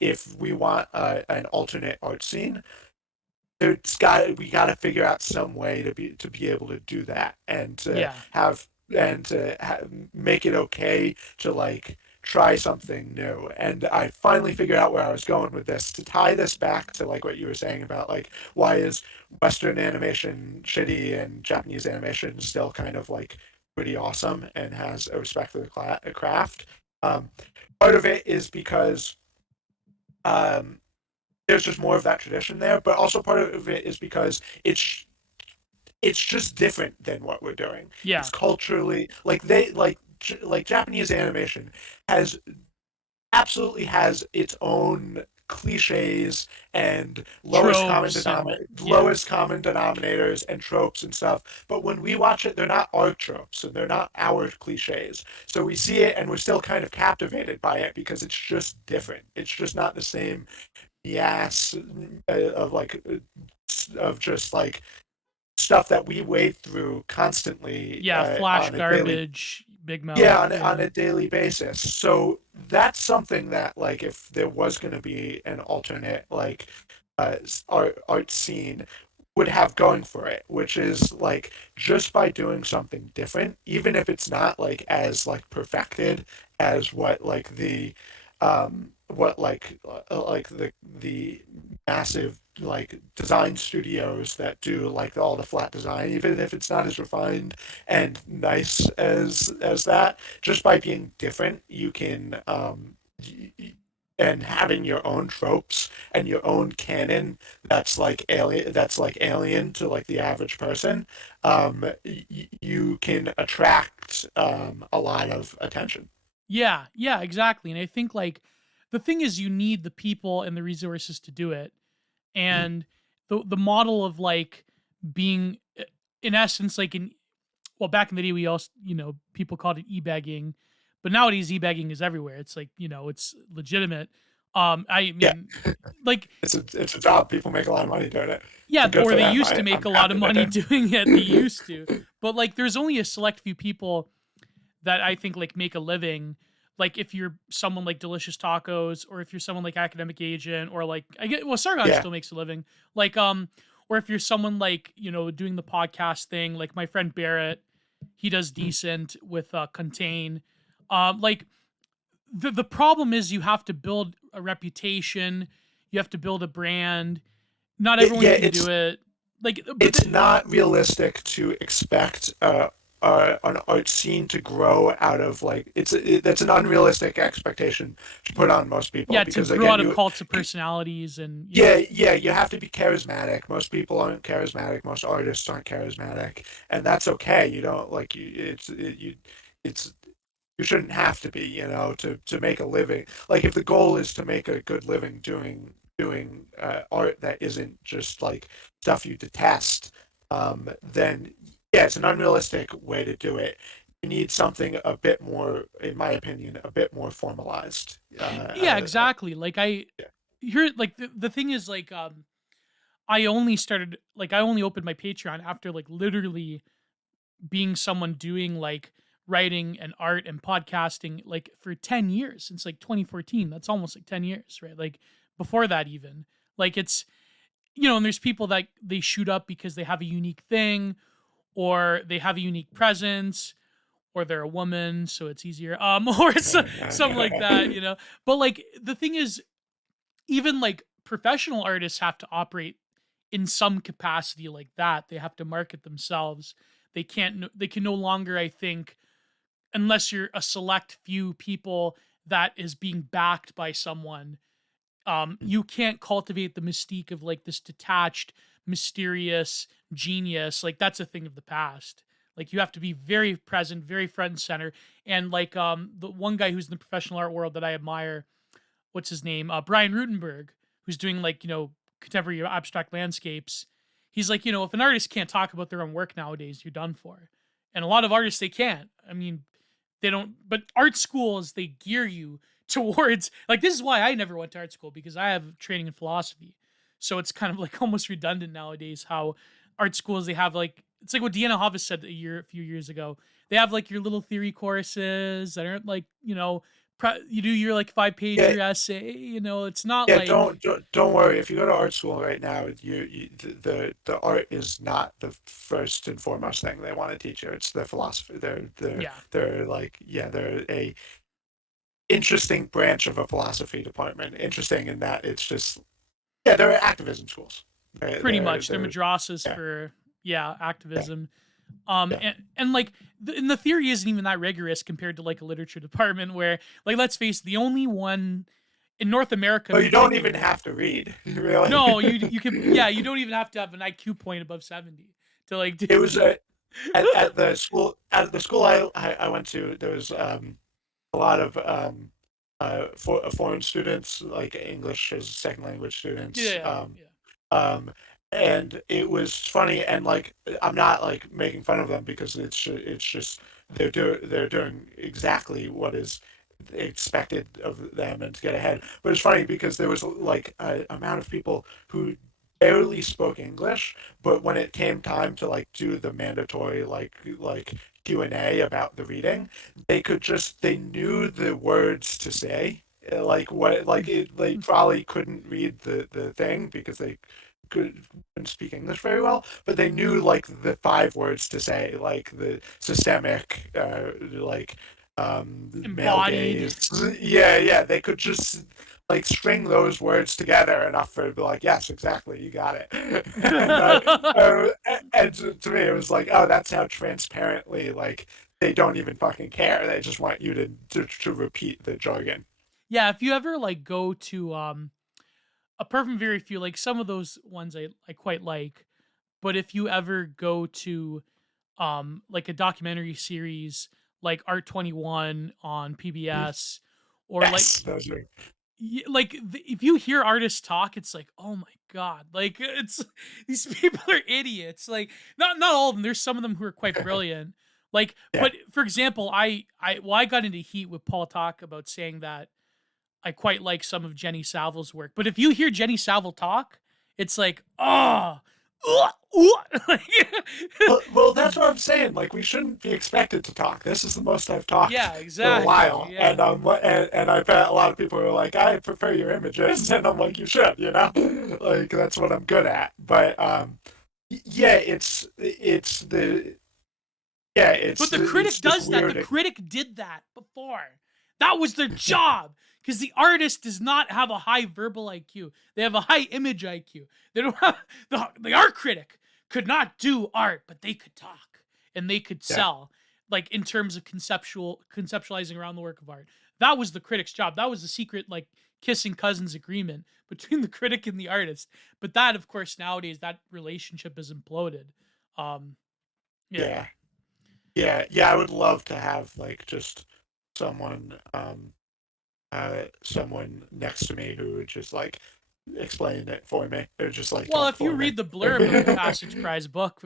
if we want an alternate art scene, we got to figure out some way to be able to do that and to Yeah, make it okay to like try something new. And I finally figured out where I was going with this to tie this back to like what you were saying about like why is Western animation shitty and Japanese animation still kind of like pretty awesome and has a respect for the craft. Um, Part of it is because um, there's just more of that tradition there, but also part of it is because it's just different than what we're doing. yeah. It's culturally like Japanese animation has absolutely has its own cliches and Tropes and yeah, lowest common denominators and tropes and stuff. But when we watch it, they're not our tropes and they're not our cliches. So we see it and we're still kind of captivated by it because it's just different. It's just not the same yes of like of just like stuff that we wade through constantly yeah. Flash on a daily garbage, big mouth. yeah on Yeah, a daily basis. So that's something that like if there was going to be an alternate like art scene would have going for it, which is like just by doing something different, even if it's not like as like perfected as what the massive like design studios that do like all the flat design, even if it's not as refined and nice as that, just by being different, you can and having your own tropes and your own canon that's like alien to like the average person, you can attract a lot of attention. yeah, yeah. Exactly. And I think like the thing is, you need the people and the resources to do it. And the model of like being in essence like in well back in the day we also people called it e-bagging, but nowadays e-bagging is everywhere. It's like it's legitimate. I Yeah, mean, like, it's a job. People make a lot of money doing it. So yeah, good or for they them. used to make I'm a lot of happy money there. doing it. They used to, but like, there's only a select few people that I think like make a living. Like if you're someone like Delicious Tacos, or if you're someone like Academic Agent, or like I get well, Sargon Yeah. still makes a living. Like or if you're someone like doing the podcast thing, like my friend Barrett, he does decent with Contain. Like the problem is you have to build a reputation, you have to build a brand. Not everyone Yeah, can do it. Like, but it's not realistic to expect an art scene to grow out of like that's an unrealistic expectation to put on most people yeah, to because grow again out of cults of personalities and yeah, you have to be charismatic. Most people aren't charismatic. Most artists aren't charismatic, and that's okay. You don't like you. It's you shouldn't have to be, to make a living. Like if the goal is to make a good living doing art that isn't just like stuff you detest, then yeah, it's an unrealistic way to do it. You need something a bit more, in my opinion, a bit more formalized. yeah, exactly. Like I Yeah. here, like the thing is, like I only started, like I only opened my Patreon after like literally being someone doing like writing and art and podcasting like for 10 years, since like 2014. That's almost like 10 years, right? Like before that even. Like it's and there's people that they shoot up because they have a unique thing, or they have a unique presence, or they're a woman, so it's easier. Or something like that. But like the thing is, even like professional artists have to operate in some capacity like that. They have to market themselves. They can no longer, I think, unless you're a select few people that is being backed by someone, you can't cultivate the mystique of like this detached, mysterious genius. Like that's a thing of the past. Like you have to be very present, very front and center. And like the one guy who's in the professional art world that I admire, what's his name? Brian Ruttenberg, who's doing like, contemporary abstract landscapes. He's like, if an artist can't talk about their own work nowadays, you're done for. And a lot of artists, they can't. I mean, they don't, but art schools, they gear you towards, like, this is why I never went to art school, because I have training in philosophy. So it's kind of like almost redundant nowadays how art schools, they have like, it's like what Deanna Hovis said a few years ago. They have like your little theory courses that aren't like, you do your like 5 page Yeah, your essay. It's not yeah. like, Don't worry. If you go to art school right now, the art is not the first and foremost thing they want to teach you. It's the philosophy. yeah, They're like yeah, they're a interesting branch of a philosophy department. Interesting in that it's just yeah, they're activism schools. pretty much. They're They're madrasas yeah, for, yeah, yeah, activism. yeah. And like, and the theory isn't even that rigorous compared to like a literature department where, like, let's face it, the only one in North America, Oh, you don't even have to read, really. no, you can, yeah, you don't even have to have an IQ point above 70 to like do. It was at the school I went to. There was a lot of foreign students, like English as a second language students. Yeah, yeah, Um, and it was funny, and like I'm not like making fun of them because it's just they're doing exactly what is expected of them and to get ahead. But it's funny because there was like a amount of people who barely spoke English, but when it came time to like do the mandatory like Q&A about the reading, they knew the words to say. Like what like it they probably couldn't read the thing because they couldn't speak English very well, but they knew like the 5 words to say, like the systemic, like male embodied. gaze. Yeah, yeah, they could just like string those words together enough for it to be like, yes, exactly, you got it. And to me, it was like, oh, that's how transparently like they don't even fucking care. They just want you to repeat the jargon. Yeah, if you ever like go to apart from very few, like some of those ones I quite like, but if you ever go to like a documentary series like Art 21 on PBS, or like Yes, those are if you hear artists talk, it's like, oh my god, like it's these people are idiots. Like not all of them. There's some of them who are quite brilliant. Like, yeah. but for example, I got into heat with Paul Talk about saying that I quite like some of Jenny Saville's work. But if you hear Jenny Saville talk, it's like, oh, Well, that's what I'm saying. Like, we shouldn't be expected to talk. This is the most I've talked yeah, for a exactly. while, Yeah. and I bet a lot of people are like, I prefer your images, and I'm like, you should, like that's what I'm good at. But yeah, But the it's critic just does that. The weird. critic did that before. That was their job. Because the artist does not have a high verbal IQ. They have a high image IQ. They don't have the art critic could not do art, but they could talk and they could Yeah, sell, like in terms of conceptualizing around the work of art. That was the critic's job. That was the secret, like kissing cousins agreement between the critic and the artist. But that, of course, nowadays that relationship is imploded. Um, yeah. yeah, yeah. I would love to have like just someone someone next to me who would just like explain it for me or just like Well, talk if you for me. read the blurb of the Passage Prize book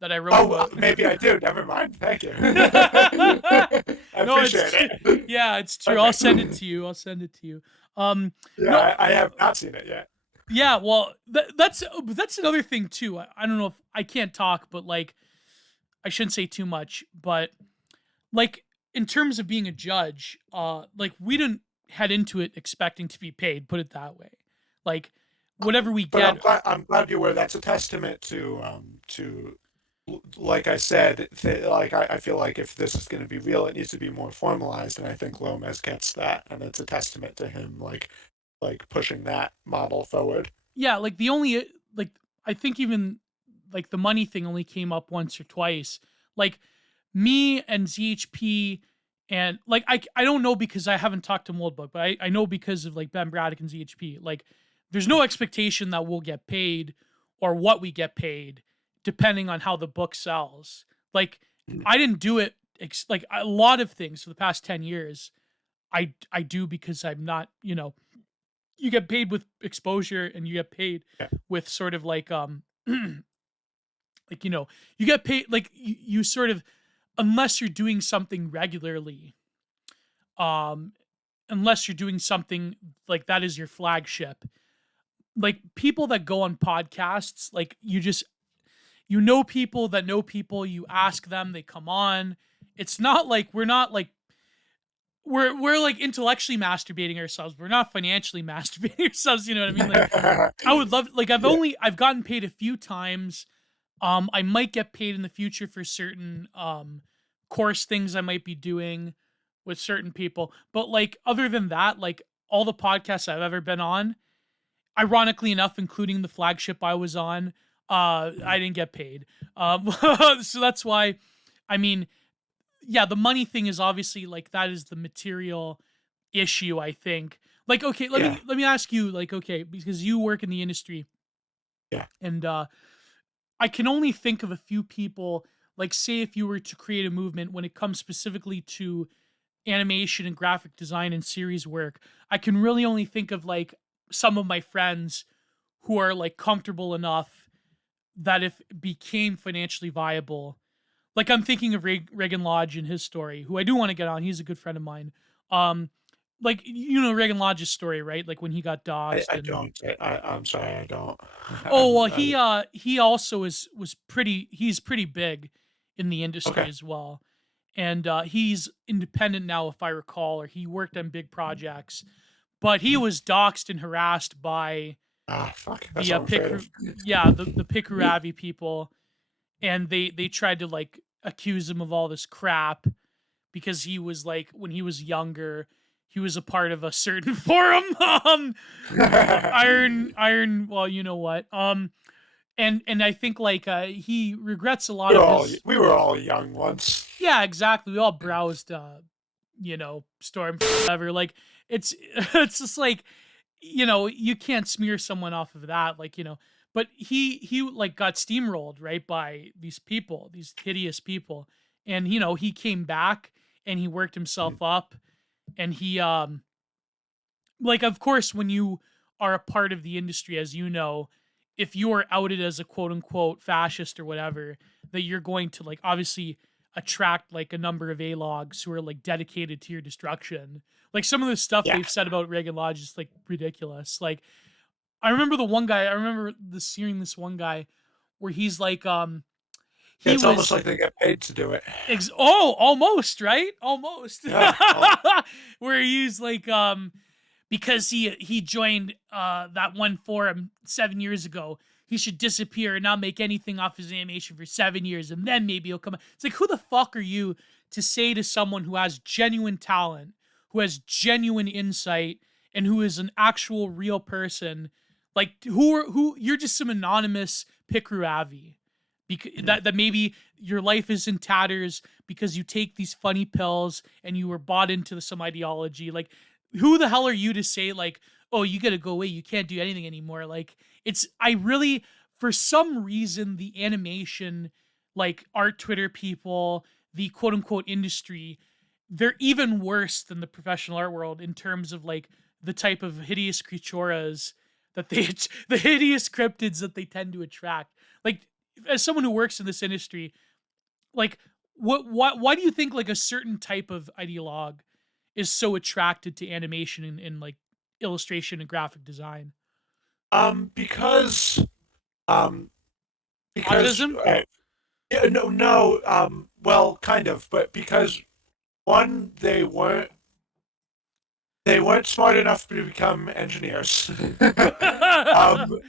that I wrote Oh, well, about, maybe I do. Never mind. Thank you. I no, it's appreciate true. it. Yeah, it's true. I'll Perfect. send it to you. I'll send it to you. Yeah, No, I have not seen it yet. yeah. Well, that's another thing too. I don't know if I can't talk, but like I shouldn't say too much. But like in terms of being a judge, like we didn't head into it expecting to be paid. Put it that way. Like whatever we But get. I'm glad you were. That's a testament to like I said, like I feel like if this is going to be real, it needs to be more formalized, and I think Lomez gets that, and it's a testament to him, like pushing that model forward. Yeah, like the only like I think even like the money thing only came up once or twice. Like me and ZHP and like I don't know because I haven't talked to Moldbook, but I know because of like Ben Braddock and ZHP. Like there's no expectation that we'll get paid or what we get paid depending on how the book sells. Like I didn't do it like a lot of things for the past 10 years. I do because I'm not, you get paid with exposure and you get paid Yeah, with sort of like like you get paid like you sort of, unless you're doing something regularly, um unless you're doing something like that is your flagship, like people that go on podcasts, like people that know people, you ask them, they come on. It's not like we're not like we're like intellectually masturbating ourselves. We're not financially masturbating ourselves. You know what I mean? Like I would love, like yeah, I've gotten paid a few times. I might get paid in the future for certain course things I might be doing with certain people. But like other than that, like all the podcasts I've ever been on, ironically enough, including the flagship I was on, I didn't get paid. So that's why, I mean, yeah, the money thing is obviously like that is the material issue, I think. Like, okay, yeah, let me ask you, like, okay, because you work in the industry yeah. and I can only think of a few people, like say if you were to create a movement when it comes specifically to animation and graphic design and series work, I can really only think of like some of my friends who are like comfortable enough that if it became financially viable, like I'm thinking of Reagan Lodge and his story, who I do want to get on. He's a good friend of mine. Um, like Reagan Lodge's story, right? Like when he got doxxed I and don't. I'm sorry, I don't. oh well, he also was pretty. He's pretty big in the industry Okay. as well, and he's independent now, if I recall, or he worked on big projects. But he was doxxed and harassed by Ah, fuck. That's the what I'm afraid of. the Pikuravi people, and they tried to like accuse him of all this crap because he was like when he was younger, he was a part of a certain forum, iron. Well, you know what, and I think like he regrets a lot of his. We were all young once. Yeah, exactly. We all browsed, Storm, whatever. Like it's it's just like you can't smear someone off of that, like But he like got steamrolled right by these people, these hideous people, and he came back and he worked himself up, and he like of course when you are a part of the industry, as you know, if you are outed as a quote unquote fascist or whatever, that you're going to like obviously attract like a number of A-logs who are like dedicated to your destruction. Like some of the stuff Yeah. they've said about Reagan Lodge is like ridiculous. Like I remember the one guy, I remember seeing this one guy where he's like he It's almost was like they get paid to do it. almost, right? Almost. Yeah. Well, Where he's like because he joined that one forum 7 years ago, he should disappear and not make anything off his animation for 7 years, and then maybe he'll come. It's like, who the fuck are you to say to someone who has genuine talent, who has genuine insight, and who is an actual real person? Like, who you're just some anonymous Pikruavi. Because that maybe your life is in tatters because you take these funny pills and you were bought into some ideology. Like, who the hell are you to say like, oh, you gotta go away, you can't do anything anymore? Like, it's I really, for some reason, the animation, like art Twitter people, the quote unquote industry, they're even worse than the professional art world in terms of like the type of hideous creaturas that they the hideous cryptids that they tend to attract. Like, as someone who works in this industry, like why do you think like a certain type of ideologue is so attracted to animation and like illustration and graphic design? because um, because Autism? yeah, no, well, kind of, but because one, they weren't smart enough to become engineers. um,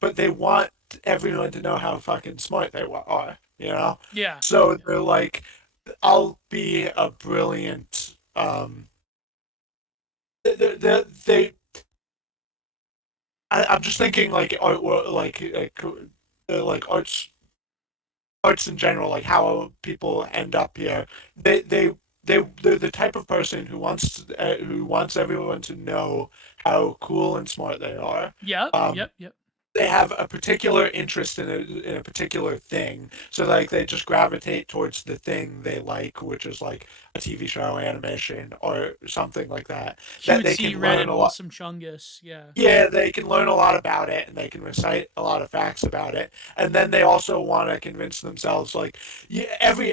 but they want everyone to know how fucking smart they are, you know? Yeah. So Yeah. they're like, I'll be a brilliant, they I'm just thinking like art, like arts in general, like how people end up here. They're the type of person who wants everyone to know how cool and smart they are. Yep. Um, Yep. Yep. they have a particular interest in a particular thing, so like they just gravitate towards the thing they like, which is like a TV show, animation, or something like that. That they Cutesy, can red learn and a lot. wholesome chungus. Yeah. Yeah, they can learn a lot about it and they can recite a lot of facts about it. And then they also want to convince themselves like yeah,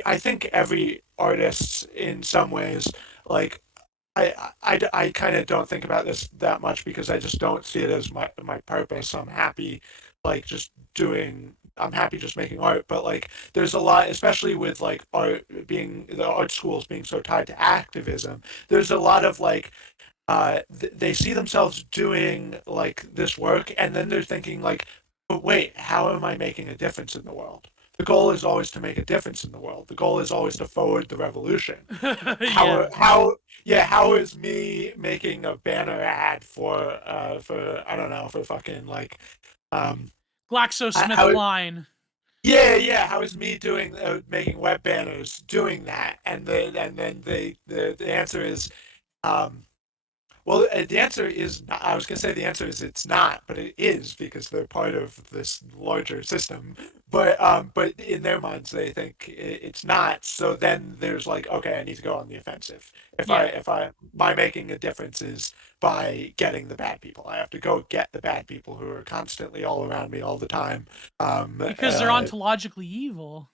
I think every artist in some ways like I kind of don't think about this that much because I just don't see it as my purpose. I'm happy just making art, but like there's a lot, especially with like the art schools being so tied to activism. There's a lot of like they see themselves doing like this work and then they're thinking like, but wait, how am I making a difference in the world? The goal is always to make a difference in the world. The goal is always to forward the revolution. Yeah. How is me making a banner ad for I don't know, for fucking like um how GlaxoSmithKline. yeah, how is me doing making web banners doing that? And then the answer is um well, the answer is not, I was going to say the answer is it's not, but it is because they're part of this larger system. But in their minds, they think it's not. So then there's like, okay, I need to go on the offensive. Yeah. If I, my making a difference is by getting the bad people. I have to go get the bad people who are constantly all around me all the time. Um, Because they're uh, ontologically evil.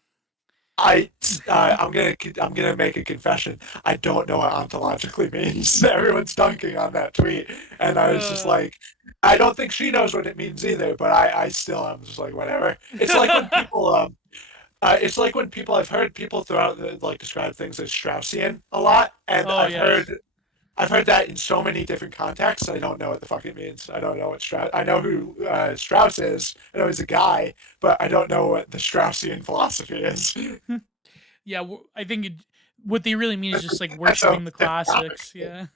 I I'm gonna make a confession. I don't know what ontologically means. Everyone's dunking on that tweet, and I was just Uh, like, I don't think she knows what it means either. But I still am just like whatever. It's like when people I've heard people throughout like describe things as Straussian a lot, and oh yes. I've heard that in so many different contexts. I don't know what the fuck it means. I don't know what Strauss. I know who Strauss is. I know he's a guy, but I don't know what the Straussian philosophy is. Yeah, I think what they really mean is just like That's a worshiping the different topic. classics. Yeah.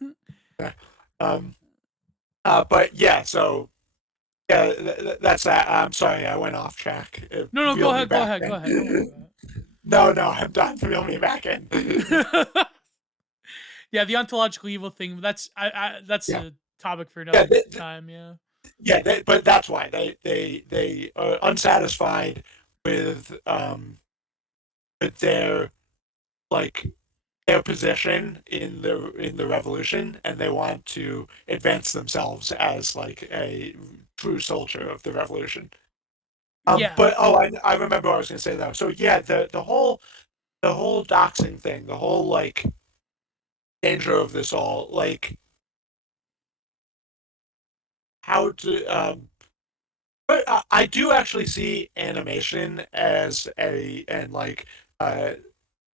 Yeah. Um, but yeah, so yeah, that's that. I'm sorry, I went off track. No, no, go Reel me ahead, go back ahead, go in. ahead. Don't worry No, no, I'm done. Reel me back in. about it. Yeah, the ontological evil thing. That's Yeah, a topic for yeah, another time. Yeah. but that's why they are unsatisfied with like their position in the revolution, and they want to advance themselves as like a true soldier of the revolution. Yeah. But oh, I remember what I was gonna say though. So yeah, the whole doxing thing, the whole like danger of this all, like how to but I do actually see animation as a and like uh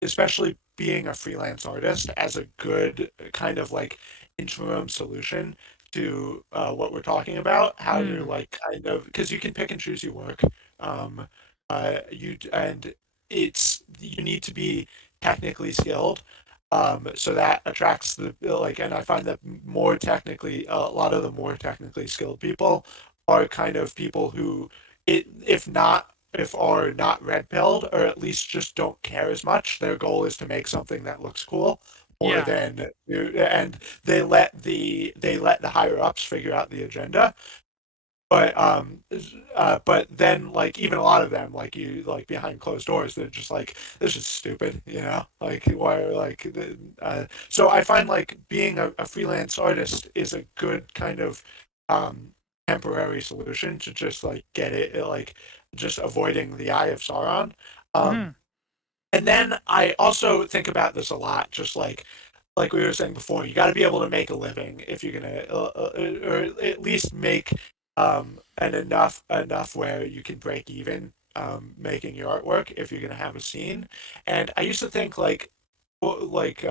especially being a freelance artist as a good kind of like interim solution to what we're talking about. How to Mm. like kind of because you can pick and choose your work. Um, you and it's you need to be technically skilled. So that attracts the like, and I find that more technically, a lot of the more technically skilled people are kind of people who, if not if are not red pilled or at least just don't care as much. Their goal is to make something that looks cool more Yeah. than and they let the higher ups figure out the agenda. But then like even a lot of them like you like behind closed doors they're just like this is stupid, you know, like why like so I find like being a freelance artist is a good kind of um temporary solution to just like get it like just avoiding the eye of Sauron. Hmm. And then I also think about this a lot, just like we were saying before, you got to be able to make a living if you're gonna, or at least make an enough where you can break even making your artwork if you're gonna have a scene. And I used to think like like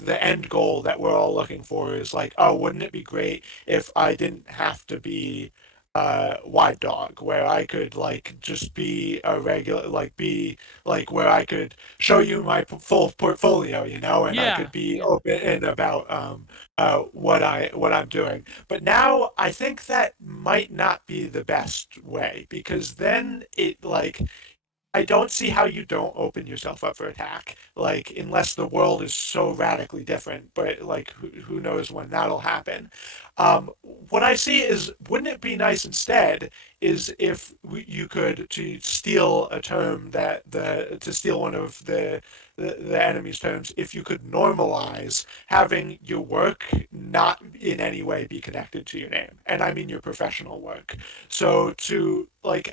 the end goal that we're all looking for is like, oh, wouldn't it be great if I didn't have to be Widedog, where I could like just be a regular, like be like where I could show you my full portfolio, you know, and I Yeah. could be Yeah. open and about what I'm doing. But now I think that might not be the best way because then it like I don't see how you don't open yourself up for attack. Like, unless the world is so radically different, but like, who knows when that'll happen? What I see is, wouldn't it be nice instead? Is if you could to steal a term that the to steal one of the enemy's terms, if you could normalize having your work not in any way be connected to your name, and I mean your professional work. So to like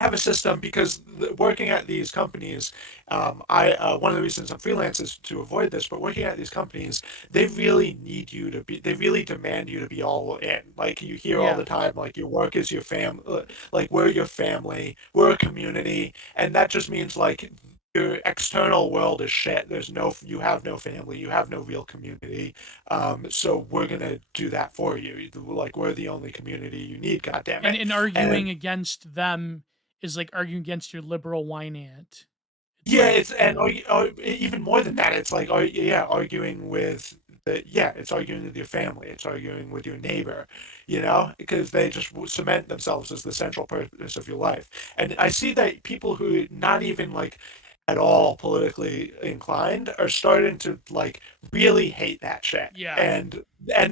have a system because working at these companies, I one of the reasons I'm freelance is to avoid this. But working at these companies, they really need you to be. They really demand you to be all in. Like you hear all Yeah. the time, like your work is your like we're your family, we're a community, and that just means like your external world is shit. You have no family, you have no real community. So we're gonna do that for you. Like we're the only community you need. God damn it. And arguing And against them is like arguing against your liberal wine aunt. It's yeah, like, it's and even more than that, it's like yeah, arguing with it's arguing with your family, it's arguing with your neighbor, you know, because they just cement themselves as the central purpose of your life. And I see that people who not even like at all politically inclined are starting to like really hate that shit, yeah. and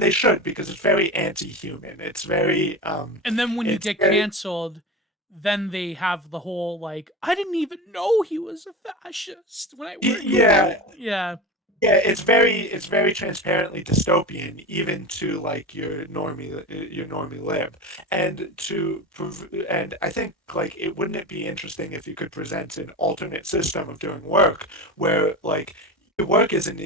they should because it's very anti-human. It's very And then when you it's get very canceled, then they have the whole like, I didn't even know he was a fascist when I worked with him. yeah. Yeah. Yeah, it's very transparently dystopian, even to like your normie lib, and I think like it wouldn't it be interesting if you could present an alternate system of doing work where like your work isn't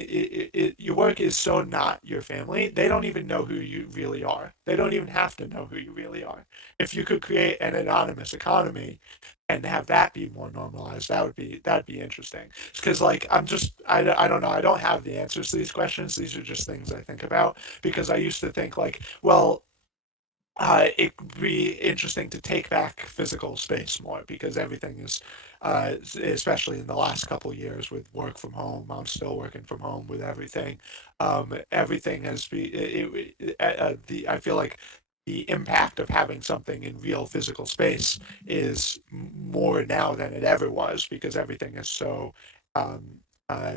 your work is so not your family they don't even know who you really are. They don't even have to know who you really are. If you could create an anonymous economy and have that be more normalized, that'd be interesting. Because like I don't know, I don't have the answers to these questions. These are just things I think about because I used to think like, well, it would be interesting to take back physical space more because everything is, especially in the last couple of years with work from home. I'm still working from home with everything. Everything has the I feel like the impact of having something in real physical space is more now than it ever was because everything is so um, uh,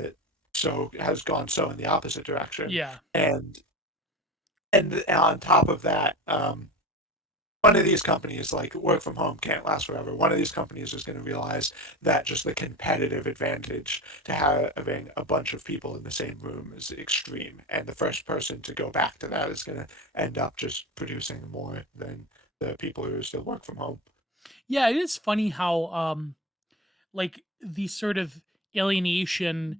so has gone so in the opposite direction Yeah. and on top of that. one of these companies, like work from home can't last forever. One of these companies is going to realize that just the competitive advantage to having a bunch of people in the same room is extreme, and the first person to go back to that is going to end up just producing more than the people who still work from home. Yeah, it is funny how like the sort of alienation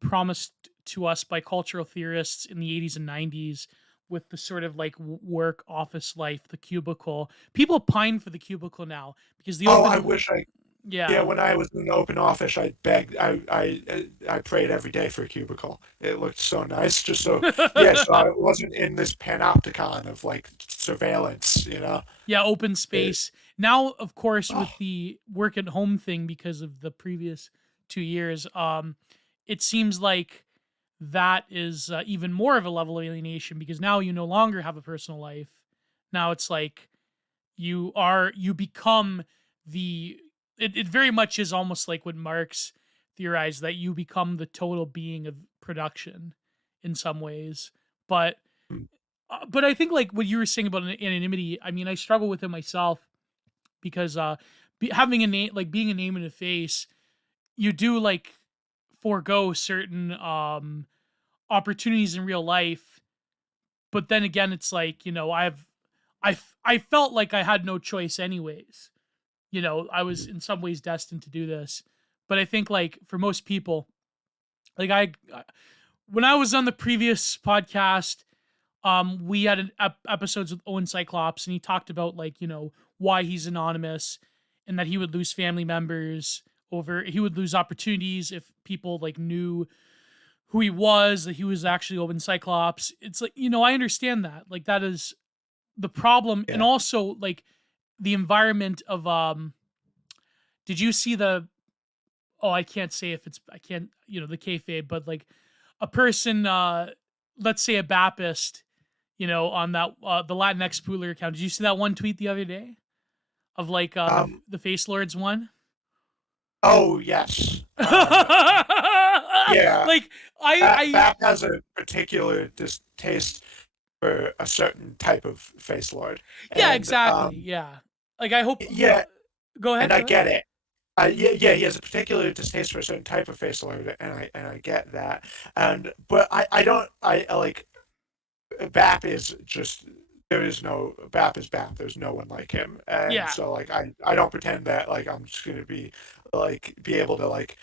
promised to us by cultural theorists in the 80s and 90s with the sort of like work office life, the cubicle. People pine for the cubicle now because the Oh, I open wish I. Yeah, yeah. when I was in the open office, I begged, I prayed every day for a cubicle. It looked so nice, just so yeah, so I wasn't in this panopticon of like surveillance, you know. Yeah, open It, space. Now, of course, oh, with the work at home thing because of the previous 2 years, it seems like that is even more of a level of alienation because now you no longer have a personal life. Now it's like you become the it very much is almost like what Marx theorized that you become the total being of production in some ways. But mm, but I think like what you were saying about anonymity, I mean, I struggle with it myself because having a name, like being a name and a face, you do like forego certain opportunities in real life. But then again, it's like, I felt like I had no choice anyways. I was mm, in some ways destined to do this. But I think like for most people, like when I was on the previous podcast, we had episodes with Owen Cyclops, and he talked about like why he's anonymous, and that he would lose family members he would lose opportunities if people like knew who he was, that he was actually Owen Cyclops. It's like I understand that, like that is the problem, and yeah. also like the environment of did you see the oh, I can't say if it's I can't the kayfabe, but like a person, let's say a Baptist, on that the Latinx Pooler account. Did you see that one tweet the other day of like Um. the Face Lords one? Oh yes. Yeah. Like I Bap has a particular distaste for a certain type of face lord, yeah, and exactly, yeah. Like I hope yeah, go and ahead, I go ahead. get it. Yeah, he has a particular distaste for a certain type of face lord, and I get that. And but I don't I like Bap is just there is no Bap is Bap. There's no one like him, and Yeah. so like I don't pretend that like I'm just gonna be able to like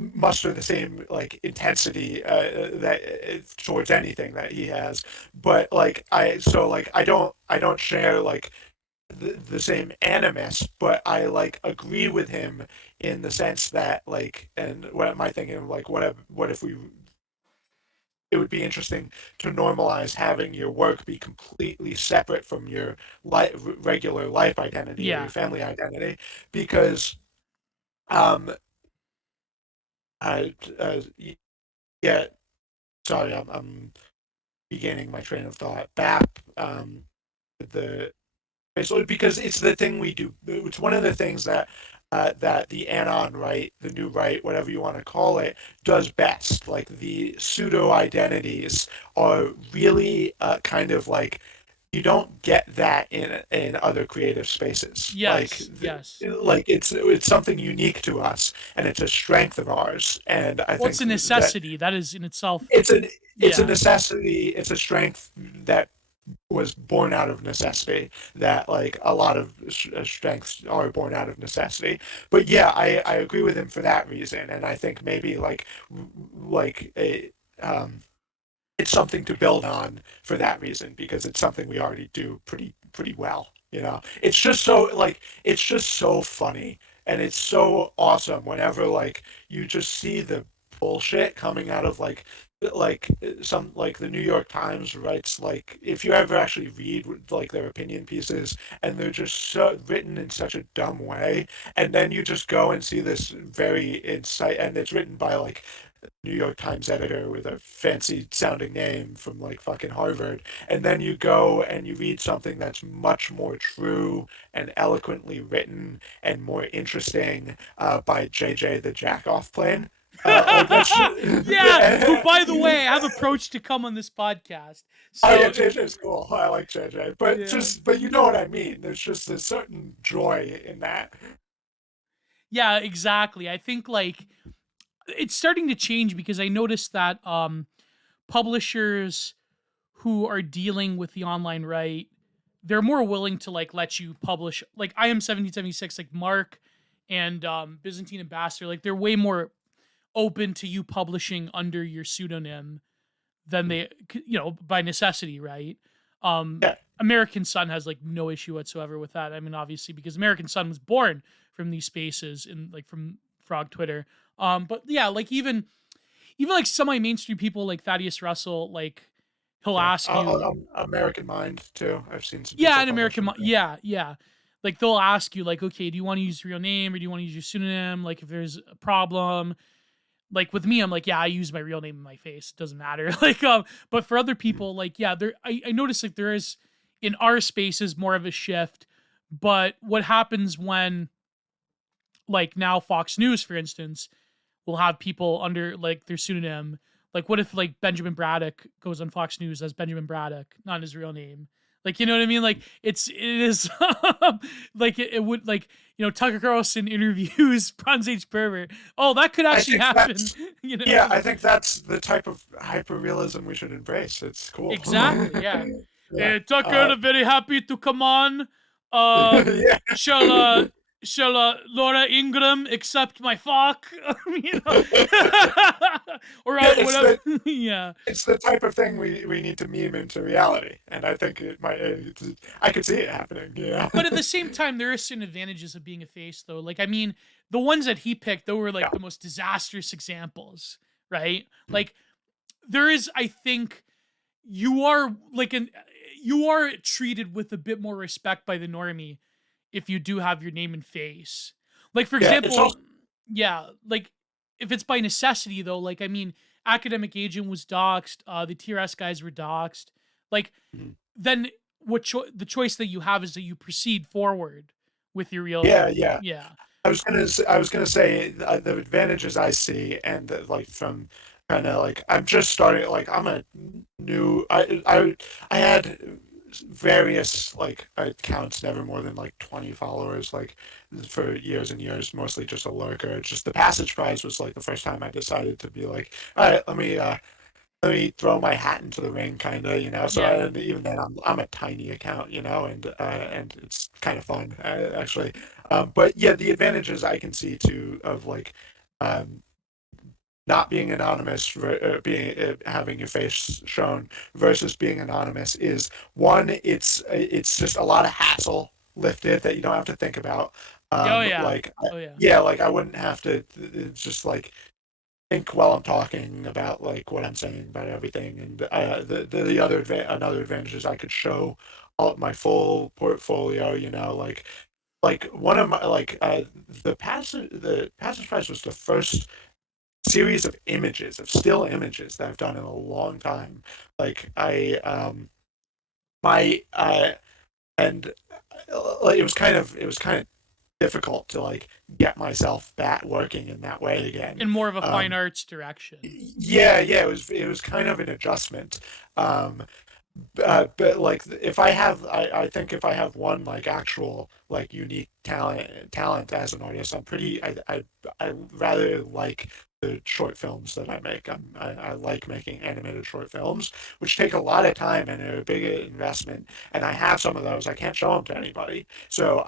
muster the same like intensity that towards anything that he has. But like I don't share like the same animus, but I like agree with him in the sense that like, and what am I thinking? Like, what if we? It would be interesting to normalize having your work be completely separate from your regular life identity or your Yeah. family identity, because um, I yeah, sorry, I'm beginning my train of thought. BAP, the so because it's the thing we do. It's one of the things that that the anon right, the new right, whatever you want to call it, does best. Like the pseudo identities are really kind of like you don't get that in other creative spaces. Yes, yes. Like it's something unique to us, and it's a strength of ours. And I Well, it's think a that necessity. That is in itself. it's an it's a Yeah. necessity. It's a strength that was born out of necessity, that like a lot of strengths are born out of necessity. But yeah, I agree with him for that reason, and I think maybe like a it's something to build on for that reason, because it's something we already do pretty well, you know. It's just so funny, and it's so awesome whenever like you just see the bullshit coming out of like some like the New York Times writes, like if you ever actually read like their opinion pieces, and they're just so written in such a dumb way, and then you just go and see this very insight, and it's written by like New York Times editor with a fancy sounding name from like fucking Harvard. And then you go and you read something that's much more true and eloquently written and more interesting by JJ the Jackoff Plane. Like that's Yeah, who, yeah. by the way, I have approached to come on this podcast. Oh yeah, So JJ's cool. I like JJ, but yeah, you know what I mean. There's just a certain joy in that. yeah, exactly. I think like it's starting to change because I noticed that publishers who are dealing with the online right, they're more willing to like let you publish. Like I am 1776, like Mark and Byzantine Ambassador, like they're way more open to you publishing under your pseudonym than they, by necessity, right? Yeah, American Sun has like no issue whatsoever with that. I mean, obviously, because American Sun was born from these spaces and like from Frog Twitter. But yeah, like even like semi mainstream people like Thaddeus Russell, like he'll yeah. ask you, American Mind too. I've seen some yeah, people an publish from there. yeah, yeah. Like they'll ask you, like, okay, do you want to use your real name or do you want to use your pseudonym? Like, if there's a problem, like with me, I'm like, yeah, I use my real name in my face. It doesn't matter. Like, but for other people, like, yeah, I noticed like there is in our spaces more of a shift. But what happens when, like, now Fox News, for instance, will have people under like their pseudonym. Like, what if like Benjamin Braddock goes on Fox News as Benjamin Braddock, not his real name? Like, you know what I mean? Like, it is like it would like Tucker Carlson interviews Bronze Age pervert. Oh, that could I actually think happen. that's You know? yeah. I think that's the type of hyperrealism we should embrace. It's cool. Exactly. Yeah. Yeah. Tucker, very happy to come on. Uh, Yeah. shall uh, shall Laura Ingram accept my fuck? you know, or Yeah, whatever. Yeah. it's the type of thing we need to meme into reality, and I think it might. I could see it happening. Yeah. But at the same time, there are certain advantages of being a face, though. Like, I mean, the ones that he picked, they were like Yeah. the most disastrous examples, right? Mm. Like, there is, I think, you are like you are treated with a bit more respect by the normie if you do have your name and face. Like for Yeah. It's example, also. yeah, like if it's by necessity though, like I mean, academic agent was doxxed, the TRS guys were doxxed. Like Mhm. then the choice that you have is that you proceed forward with your real Yeah. name. Yeah. Yeah. I was gonna say the advantages I see, and like from kind of like I'm just starting. Like I'm a new. I had various like accounts, never more than like 20 followers, like for years and years, mostly just a lurker. Just the Passage Prize was like the first time I decided to be like, all right, let me throw my hat into the ring, kind of, you know. So Yeah. even then, I'm a tiny account, you know, and it's kind of fun, actually. But yeah, the advantages I can see too of like um, not being anonymous, being having your face shown versus being anonymous is one. It's just a lot of hassle lifted that you don't have to think about. Oh yeah. Like Oh yeah. yeah, like I wouldn't have to. It's just like think while I'm talking about like what I'm saying about everything, and the other another advantage is I could show all my full portfolio. You know, like one of my the passage prize was the first series of images of still images that I've done in a long time. Like I my and like it was kind of difficult to like get myself back working in that way again. In more of a fine Um, arts direction. yeah, yeah, it was kind of an adjustment. Um, but like if I have, I think if I have one like actual like unique talent as an artist, I'm pretty. I rather like the short films that I make. I like making animated short films, which take a lot of time and are a big investment. And I have some of those. I can't show them to anybody. So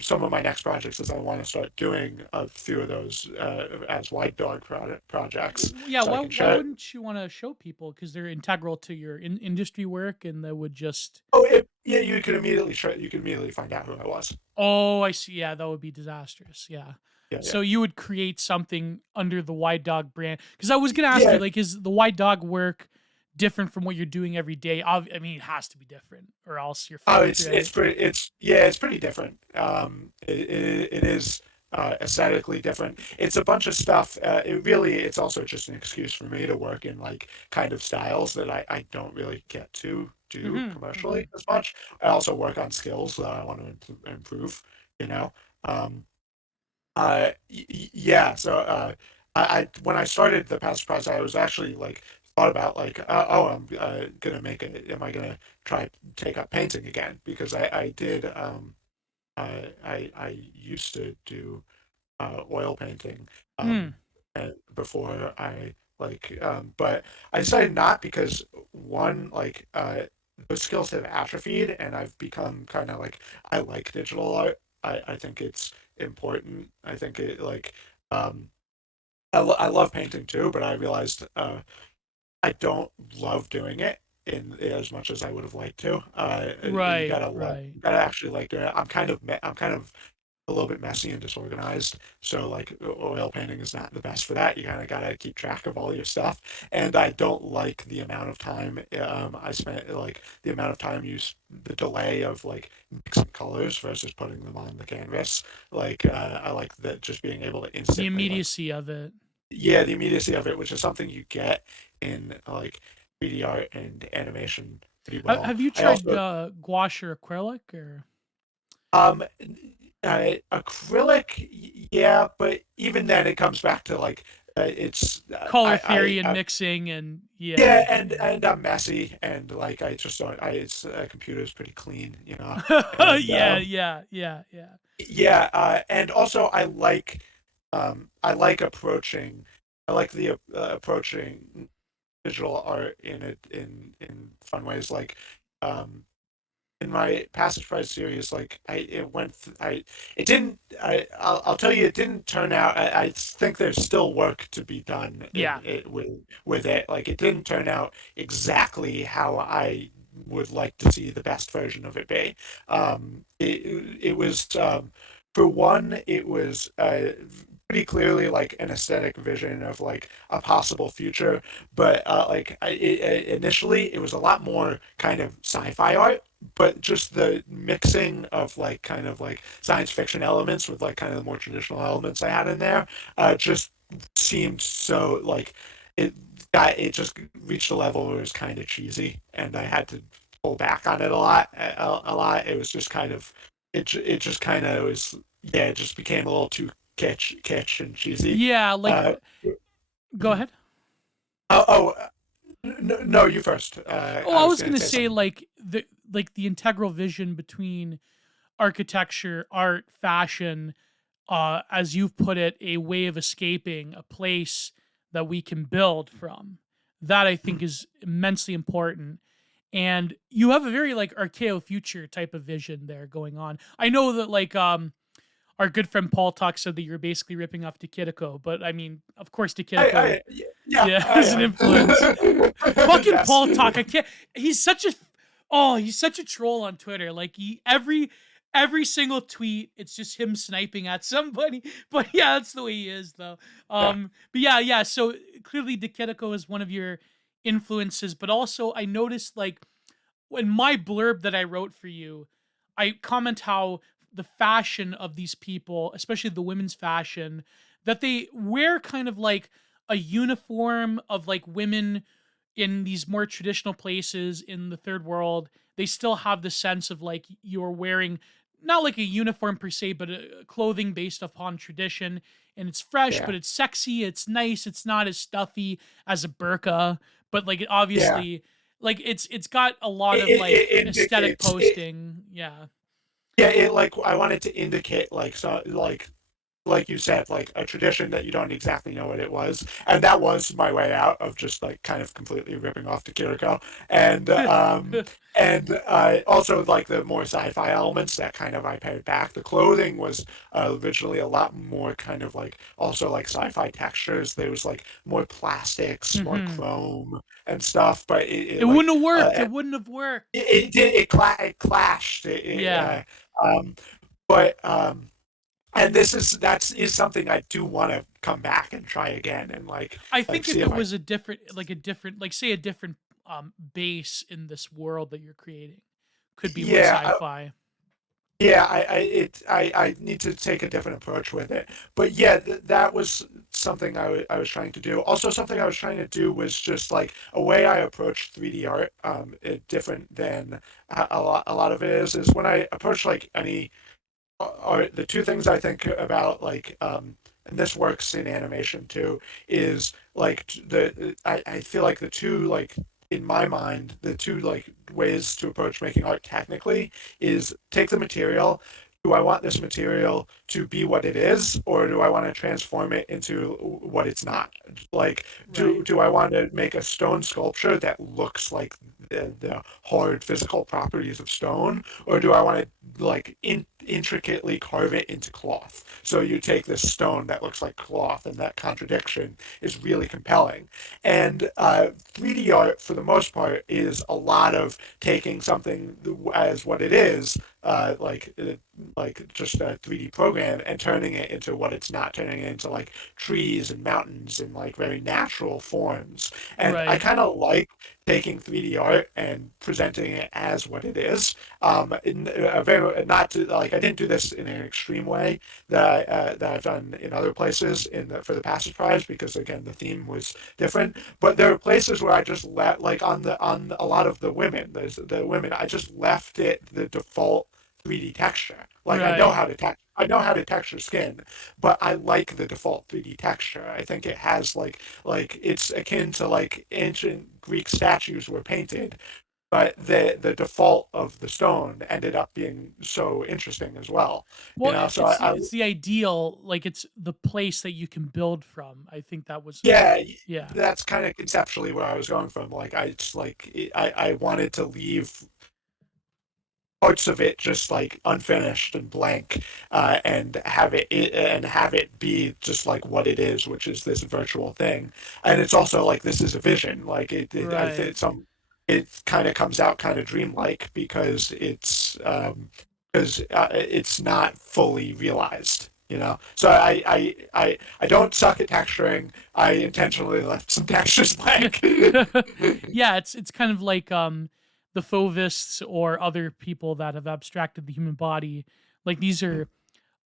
some of my next projects is I want to start doing a few of those as Widedog projects, Yeah, so I why can why share. wouldn't you want to show people because they're integral to your industry work and that would just Oh, yeah, you could immediately you could immediately find out who I was. oh, I see. Yeah, that would be disastrous. Yeah. Yeah, yeah, So you would create something under the Wide Dog brand because I was gonna ask you yeah. like is the Wide Dog work different from what you're doing every day? I mean, it has to be different or else you're Oh, fucked, right? it's pretty it's yeah, it's pretty different. It is aesthetically different. It's a bunch of stuff. It's also just an excuse for me to work in like kind of styles that I don't really get to do Mm-hmm. Mm-hmm. commercially as much. I also work on skills that I want to improve. You know, um, yeah. So I when I started the past project, I was actually like thought about like, oh, I'm gonna make it. Am I gonna try take up painting again? Because I did I used to do oil painting Hmm. and before I like but I decided not because one like those skills have atrophied and I've become kind of like I like digital art. I think it's important. I think it like um I love painting too, but I realized I don't love doing it in as much as I would have liked to. Right, right. You gotta actually like doing it. I'm kind of a little bit messy and disorganized. So like oil painting is not the best for that. You kind of gotta keep track of all your stuff. And I don't like the amount of time I spent like the amount of time the delay of like mixing colors versus putting them on the canvas. Like I like that just being able to The instantly like immediacy of it. yeah, the immediacy of it, which is something you get in like 3D art and animation pretty well. Have you I tried also gouache or acrylic or um acrylic, yeah, but even then it comes back to like it's color theory and mixing and yeah, yeah, yeah. and I'm messy and like I just don't. I it's computer's pretty clean, you know, and Yeah, yeah, yeah, yeah. yeah, and also I like I like the approaching digital art in fun ways like um in my passage prize series like I it went I it didn't I'll tell you it didn't turn out I think there's still work to be done in Yeah. it with it like it didn't turn out exactly how I would like to see the best version of it be it was for one it was pretty clearly like an aesthetic vision of like a possible future but initially it was a lot more kind of sci-fi art but just the mixing of like kind of like science fiction elements with like kind of the more traditional elements I had in there just seemed so like it it just reached a level where it was kind of cheesy and I had to pull back on it a lot it was just kind of it just kind of was yeah it just became a little too kitsch and cheesy Yeah, like uh go ahead. oh, no, you first. Oh, I I was was going to gonna say say something. the integral vision between architecture, art, fashion, as you've put it, a way of escaping a place that we can build from. That I think is immensely important. And you have a very like archeo future type of vision there going on. I know that like our good friend Paul Talk said that you're basically ripping off Tikitiko, but I mean, of course Tikitiko, Yeah, yeah, I is an am. influence. Fucking Yes. Paul Talk, I can't. He's such a he's such a troll on Twitter. Like every single tweet, it's just him sniping at somebody. But yeah, that's the way he is, though. Yeah, But yeah, yeah. So clearly, Tikitiko is one of your influences, but also I noticed like in my blurb that I wrote for you, I comment how the fashion of these people, especially the women's fashion, that they wear kind of like a uniform of like women in these more traditional places in the third world. They still have the sense of like you're wearing not like a uniform per se, but a clothing based upon tradition. And it's fresh, but yeah, it's sexy. It's nice. It's not as stuffy as a burqa, but like it yeah. obviously like it's got a lot of like It aesthetic indicates it. posting. Yeah. Yeah, it like I wanted to indicate like so like you said, like a tradition that you don't exactly know what it was, and that was my way out of just like kind of completely ripping off the Kiriko, and also like the more sci-fi elements that kind of I pared back. The clothing was originally a lot more kind of like also like sci-fi textures. There was like more plastics, more Hmm. chrome and stuff, but It wouldn't have worked. It wouldn't have worked. it clashed. Yeah. Um, but and this is that's is something I do want to come back and try again and I like think if see it if I was a different like say a different base in this world that you're creating could be more yeah sci-fi. yeah I need to take a different approach with it but yeah that was something I was trying to do also something I was trying to do was just like a way I approach 3D art different than a lot of it is when I approach like any are the two things I think about like and this works in animation too, is like I feel like the two like in my mind the two like ways to approach making art technically is take the material. Do I want this material to be what it is, or do I want to transform it into what it's not? Like, Right. do I want to make a stone sculpture that looks like the hard physical properties of stone, or do I want to like intricately carve it into cloth? So you take this stone that looks like cloth, and that contradiction is really compelling. And 3D art, for the most part, is a lot of taking something as what it is, like just a 3D program, and turning it into what it's not, turning it into like trees and mountains and like very natural forms. And I Right. kind of like taking 3D art and presenting it as what it is. In a very not to like I didn't do this in an extreme way that I've done in other places for the Passage Prize, because again the theme was different. But there are places where I just let like on a lot of the women, the women, I just left it the default 3D texture. Like Right. I know how to texture skin, but I like the default 3D texture. I think it has like it's akin to like ancient Greek statues were painted, but the default of the stone ended up being so interesting as well. You Well, know, so I it's the ideal, like it's the place that you can build from. I think that was, yeah, yeah. that's kind of conceptually where I was going from. Like I just like I wanted to leave parts of it just like unfinished and blank, and have it be just like what it is, which is this virtual thing. And it's also like this is a vision. Like I Right. think it kind of comes out kind of dreamlike because it's not fully realized. You know, so I don't suck at texturing. I intentionally left some textures blank. Yeah, it's kind of like the Fauvists or other people that have abstracted the human body. Like these are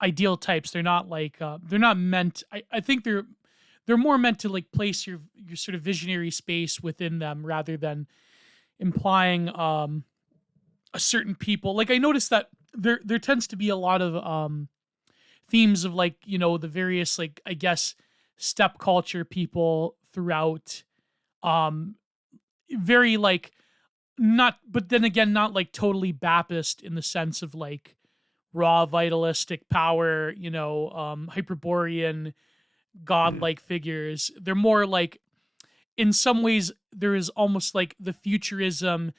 ideal types. They're not like they're not meant. I think they're more meant to like place your sort of visionary space within them rather than implying a certain people. Like I noticed that there tends to be a lot of themes of like, the various, like, I guess, step culture people throughout, um very like, not, but then again not like totally Baptist in the sense of like raw vitalistic power, hyperborean godlike figures. They're more like, in some ways there is almost like the futurism.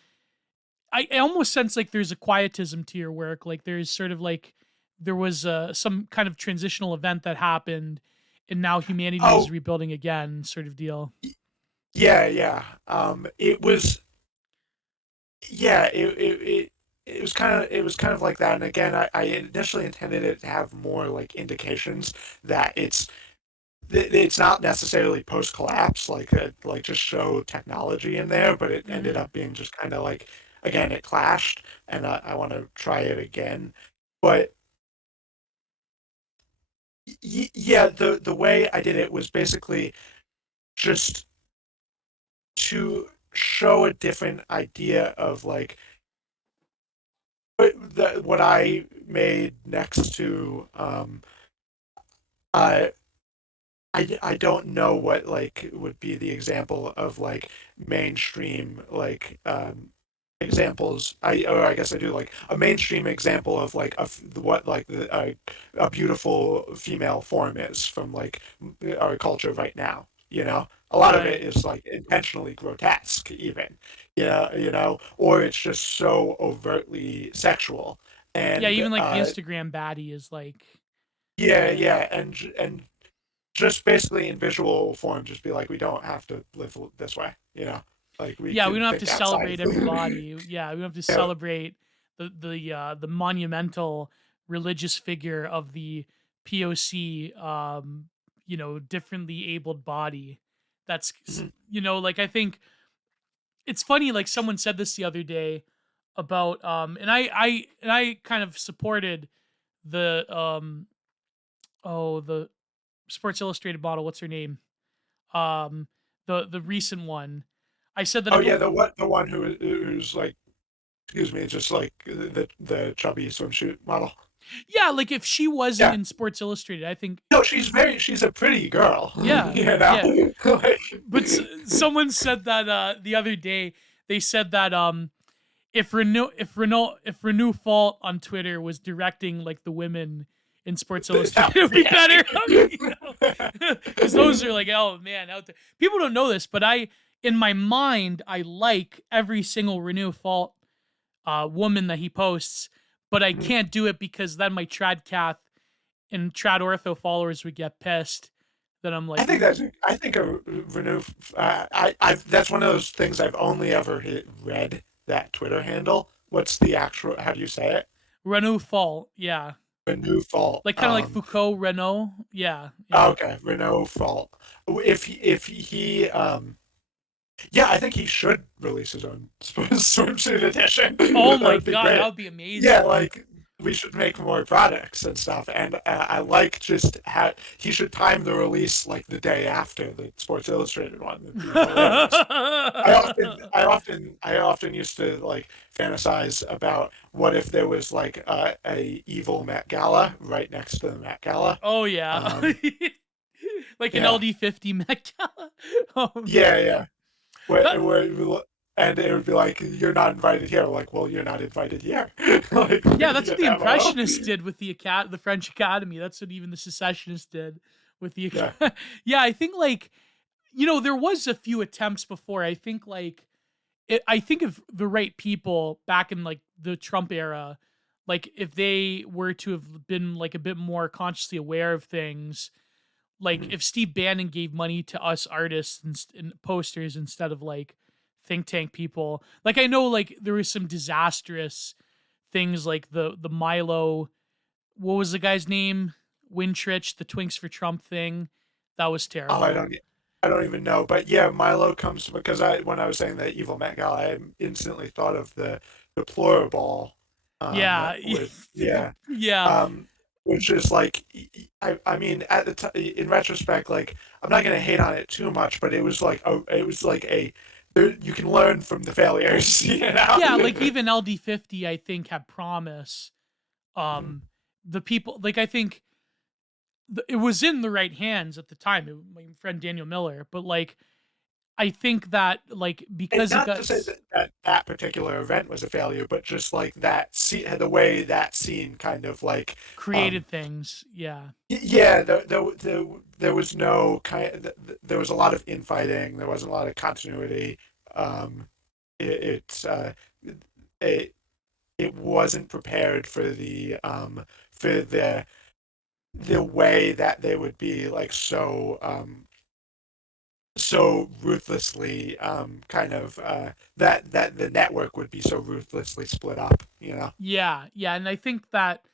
I almost sense like there's a quietism to your work. Like there's sort of like there was some kind of transitional event that happened, and now humanity is Oh rebuilding again, sort of deal. yeah, yeah. It was yeah, it was kind of like that. And again, I initially intended it to have more like indications that it's not necessarily post collapse, like just show technology in there, but it ended Hmm. up being just kind of like again it clashed, and I want to try it again. But yeah, the way I did it was basically just to show a different idea of like what I made next to uh I don't know what like would be the example of like mainstream like examples. I guess I do like a mainstream example of like what like a beautiful female form is from like our culture right now. You know, a lot of it Right. is like intentionally grotesque, even. Yeah, or it's just so overtly sexual. Yeah, And even like the Instagram baddie is like, yeah, yeah. yeah, and just basically in visual form, just be like, we don't have to live this way, like we Yeah, we can don't have to think outside of celebrate everybody. Yeah, we don't have to yeah. celebrate the monumental religious figure of the POC, differently abled body. That's Mhm. like, I think it's funny, like someone said this the other day about, and I kind of supported the the Sports Illustrated model. What's her name? Um the recent one. I said that Oh if it, yeah, the one who's like, excuse me, just like the chubby swimsuit model. Yeah, like if she wasn't Yeah. in Sports Illustrated, I think. No, she's a pretty girl. Yeah, You yeah. know? Like, But someone said that the other day. They said that if Renew Fault on Twitter was directing like the women in Sports Illustrated, it would be better. Because those are like, oh man, out there. People don't know this, but in my mind, I like every single Renew Fault woman that he posts, but I can't do it because then my Tradcath and Trad Ortho followers would get pissed. That I'm like, I think a renew. That's one of those things I've only ever read that Twitter handle. What's the actual? How do you say it? Renew Fault, yeah, Renew fault. like kind of like Foucault Renault, yeah, yeah. Okay, Renew fault. If he yeah, I think he should release his own swimsuit edition. Oh That my would be god, that great. would be Yeah, amazing. like we should make more products and stuff. And I like just how he should time the release like the day after the Sports Illustrated one. That'd be hilarious. I often used to like fantasize about what if there was like a evil Met Gala right next to the Met Gala. Oh yeah, Um, like an yeah, LD50 Met Gala. Oh yeah, man, yeah. that And it would be like, you're not invited here. Like, well, you're not invited here. Like, yeah, that's what the MO. Impressionists did with the French Academy. That's what even the Secessionists did with the Yeah. yeah. I think like there was a few attempts before. I think like I think if the right people back in like the Trump era, like if they were to have been like a bit more consciously aware of things, like Mhm. if Steve Bannon gave money to us artists and posters instead of like think tank people, like I know like there was some disastrous things like the Milo, what was the guy's name? Wintrich, the Twinks for Trump thing. That was Oh, terrible. I don't even know. But yeah, Milo comes because when I was saying the evil Met Gala, I instantly thought of the deplorable. Yeah. With yeah, Yeah. um, which is like, I mean, at the time, in retrospect, like I'm not gonna hate on it too much, but it was like you can learn from the failures, you know. Yeah, like even LD50 I think had promise. Mhm. Um the people like I think it was in the right hands at the time. My friend Daniel Miller, but like I think that like And because it not got to say that particular event was a failure, but just like that scene, the way that scene kind of like, um, created things. Yeah. yeah, there was no there was a lot of infighting. There wasn't a lot of continuity. Um, it's it, it wasn't prepared for the way that they would be like so ruthlessly kind of that the network would be so ruthlessly split up, you know. Yeah, yeah, and I think that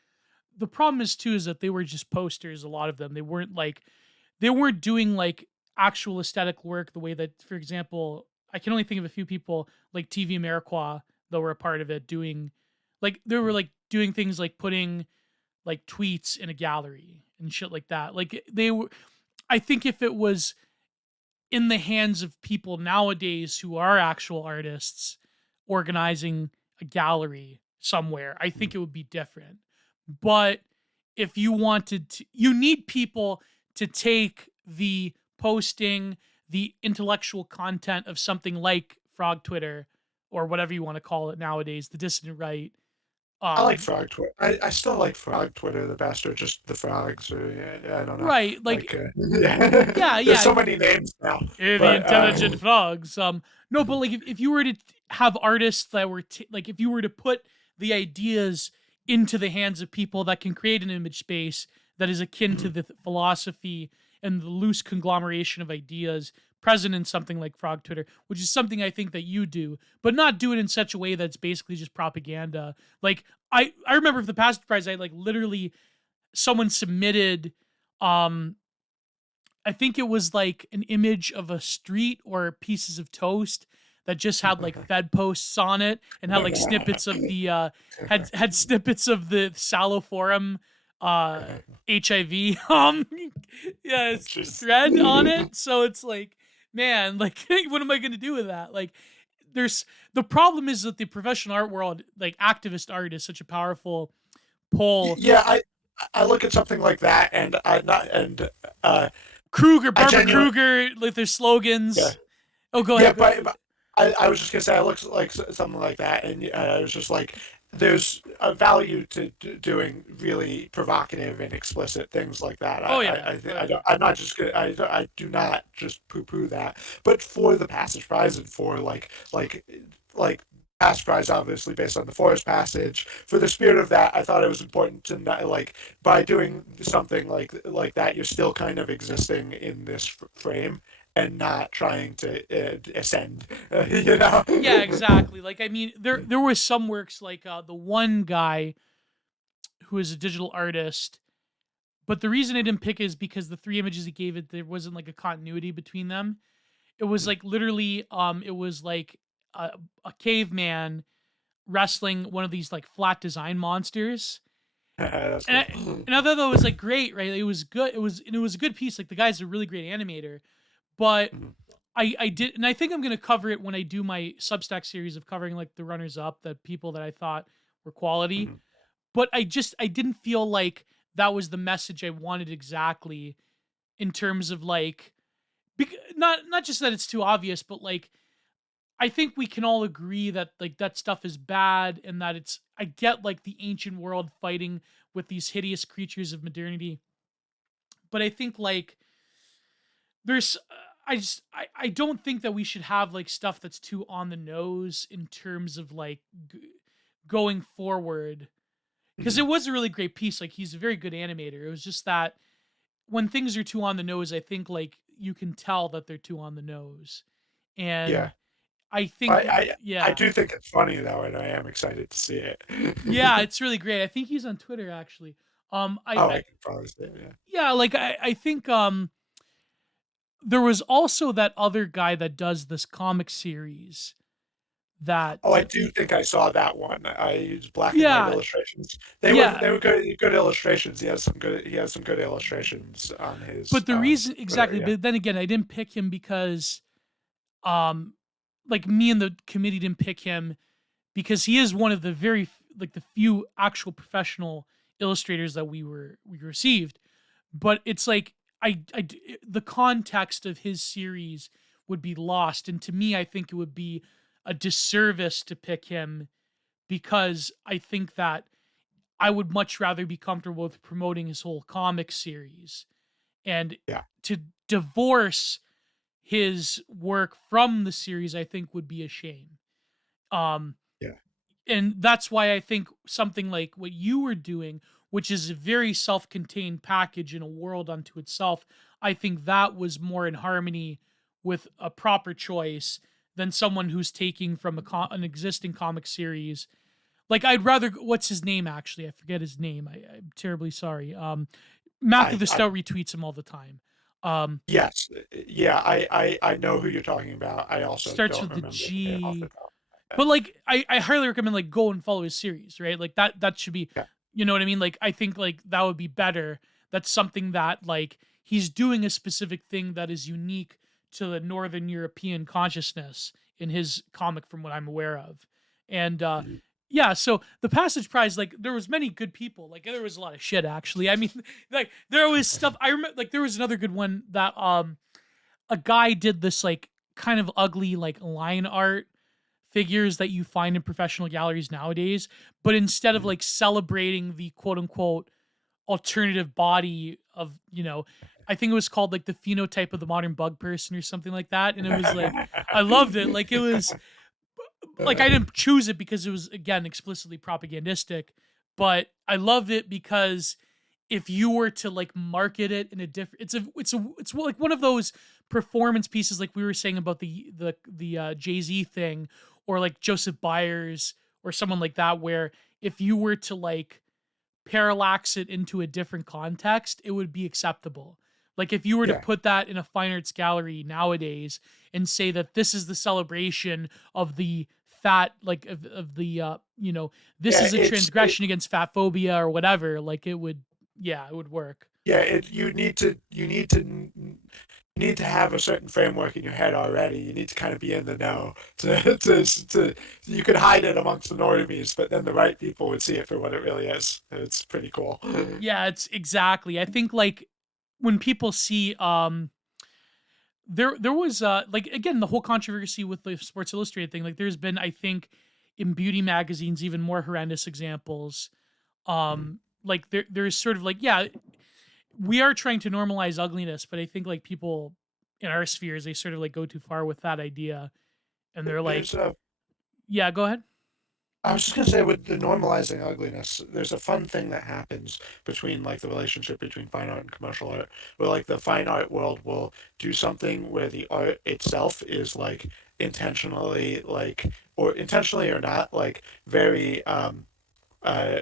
the problem is too is that they were just posters. A lot of them, they weren't doing like actual aesthetic work the way that, for example, I can only think of a few people like TV Ameriqua that were a part of it doing, like they were like doing things like putting like tweets in a gallery and shit like that. Like they were. I think if it was in the hands of people nowadays who are actual artists organizing a gallery somewhere, I think it would be different. But if you wanted to, you need people to take the posting, the intellectual content of something like Frog Twitter or whatever you want to call it nowadays, the dissident right. I like Um, frog Twitter. I still like frog Twitter the best, or just the frogs, or I don't know. right, like Like yeah, yeah, there's yeah, so many names now, the but intelligent frogs. No, but like if you were to have artists that were like if you were to put the ideas into the hands of people that can create an image space that is akin to the philosophy and the loose conglomeration of ideas present in something like Frog Twitter, which is something I think that you do, but not do it in such a way that's basically just propaganda. Like I remember for the past prize, I like literally someone submitted um I think it was like an image of a street or pieces of toast that just had like Fed posts on it and had like snippets of the had snippets of the Sallow Forum HIV yeah just thread on it. So it's like, man, like what am I gonna do with that? Like there's the problem is that the professional art world, like activist art is such a powerful pull. Yeah, I look at something like that, and uh, Kruger, I Barbara genuinely, Kruger, with their yeah. slogans. Oh, go Yeah, ahead. Go. but I was just gonna say I looked like something like that, and I was just like, there's a value to doing really provocative and explicit things like that. Oh yeah. Oh I yeah. don't, I'm not just gonna, I do not just poo poo that, but for the passage prize and for like passage prize obviously based on the forest passage, for the spirit of that, I thought it was important to not like, by doing something like that, you're still kind of existing in this frame and not trying to ascend, you know? Yeah, exactly. Like, I mean, there was some works like the one guy who is a digital artist, but the reason I didn't pick is because the three images he gave it, there wasn't like a continuity between them. It was like literally, it was like a, a caveman wrestling one of these like flat design monsters. That's And cool. and I thought that was like great, right? It was good. It was a good piece. Like the guy's a really great animator, but I did, and I think I'm gonna cover it when I do my Substack series of covering like the runners up, the people that I thought were quality. But I didn't feel like that was the message I wanted exactly, in terms of like, not just that it's too obvious, but like I think we can all agree that like that stuff is bad, and that it's, I get like the ancient world fighting with these hideous creatures of modernity, but I think like there's I don't think that we should have like stuff that's too on the nose in terms of like going forward, because it was a really great piece. Like he's a very good animator. It was just that when things are too on the nose, I think like you can tell that they're too on the nose. Yeah, And I I, think I yeah. do think it's funny though, and I am excited to see it. Yeah, it's really great. I think he's on Twitter actually. Oh, I I can probably see it. Yeah. yeah, like I think there was also that other guy that does this comic series that Oh, I do think I saw that one. I used black and white yeah, illustrations. yeah. They were good illustrations. He has some good illustrations on his But the reason Twitter. exactly, Yeah. but then again, I didn't pick him because um like me and the committee didn't pick him because he is one of the very like the few actual professional illustrators that we received. But it's like the context of his series would be lost, and to me I think it would be a disservice to pick him, because I think that I would much rather be comfortable with promoting his whole comic series, and Yeah. to divorce his work from the series I think would be a shame. Um Yeah. and that's why I think something like what you were doing, which is a very self-contained package in a world unto itself, I think that was more in harmony with a proper choice than someone who's taking from an existing comic series. Like I'd rather, what's his name actually? I forget his name. I'm terribly sorry. Matthew the I Stout retweets him all the time. Um, Yes. Yeah. I know who you're talking about. I also Starts don't with the remember his name off the G. top. But like I highly recommend like go and follow his series, right? Like that should be, Yeah. you know what I mean? Like I think like that would be better. That's something that like he's doing a specific thing that is unique to the Northern European consciousness in his comic from what I'm aware of. And Mhm. yeah, so the Passage Prize, like there was many good people. Like there was a lot of shit actually. I mean, like there was stuff I remember, like there was another good one that a guy did this like kind of ugly like line art figures that you find in professional galleries nowadays, but instead of Mhm. like celebrating the quote unquote alternative body of, I think it was called like the phenotype of the modern bug person or something like that. And it was like, I loved it. Like it was like, I didn't choose it because it was again explicitly propagandistic, but I loved it because if you were to like market it in a different, it's like one of those performance pieces like we were saying about the Jay-Z thing, or like Joseph Byers or someone like that, where if you were to like parallax it into a different context, it would be acceptable. Like if you were to Yeah. put that in a fine arts gallery nowadays and say that this is the celebration of the fat, like of the this Yeah. is a transgression against fat phobia or whatever, like it would, yeah, it would work. Yeah. You need to have a certain framework in your head already. You need to kind of be in the know to you could hide it amongst the normies, but then the right people would see it for what it really is. It's pretty cool. Yeah, it's exactly. I think like when people see there was like again the whole controversy with the Sports Illustrated thing. Like there's been, I think, in beauty magazines even more horrendous examples. Like there's sort of like, yeah, we are trying to normalize ugliness, but I think like people in our spheres, they sort of like go too far with that idea, and they're There's like, a yeah, go ahead. I was just gonna say with the normalizing ugliness, there's a fun thing that happens between like the relationship between fine art and commercial art, where like the fine art world will do something where the art itself is like intentionally like or intentionally or not like very uh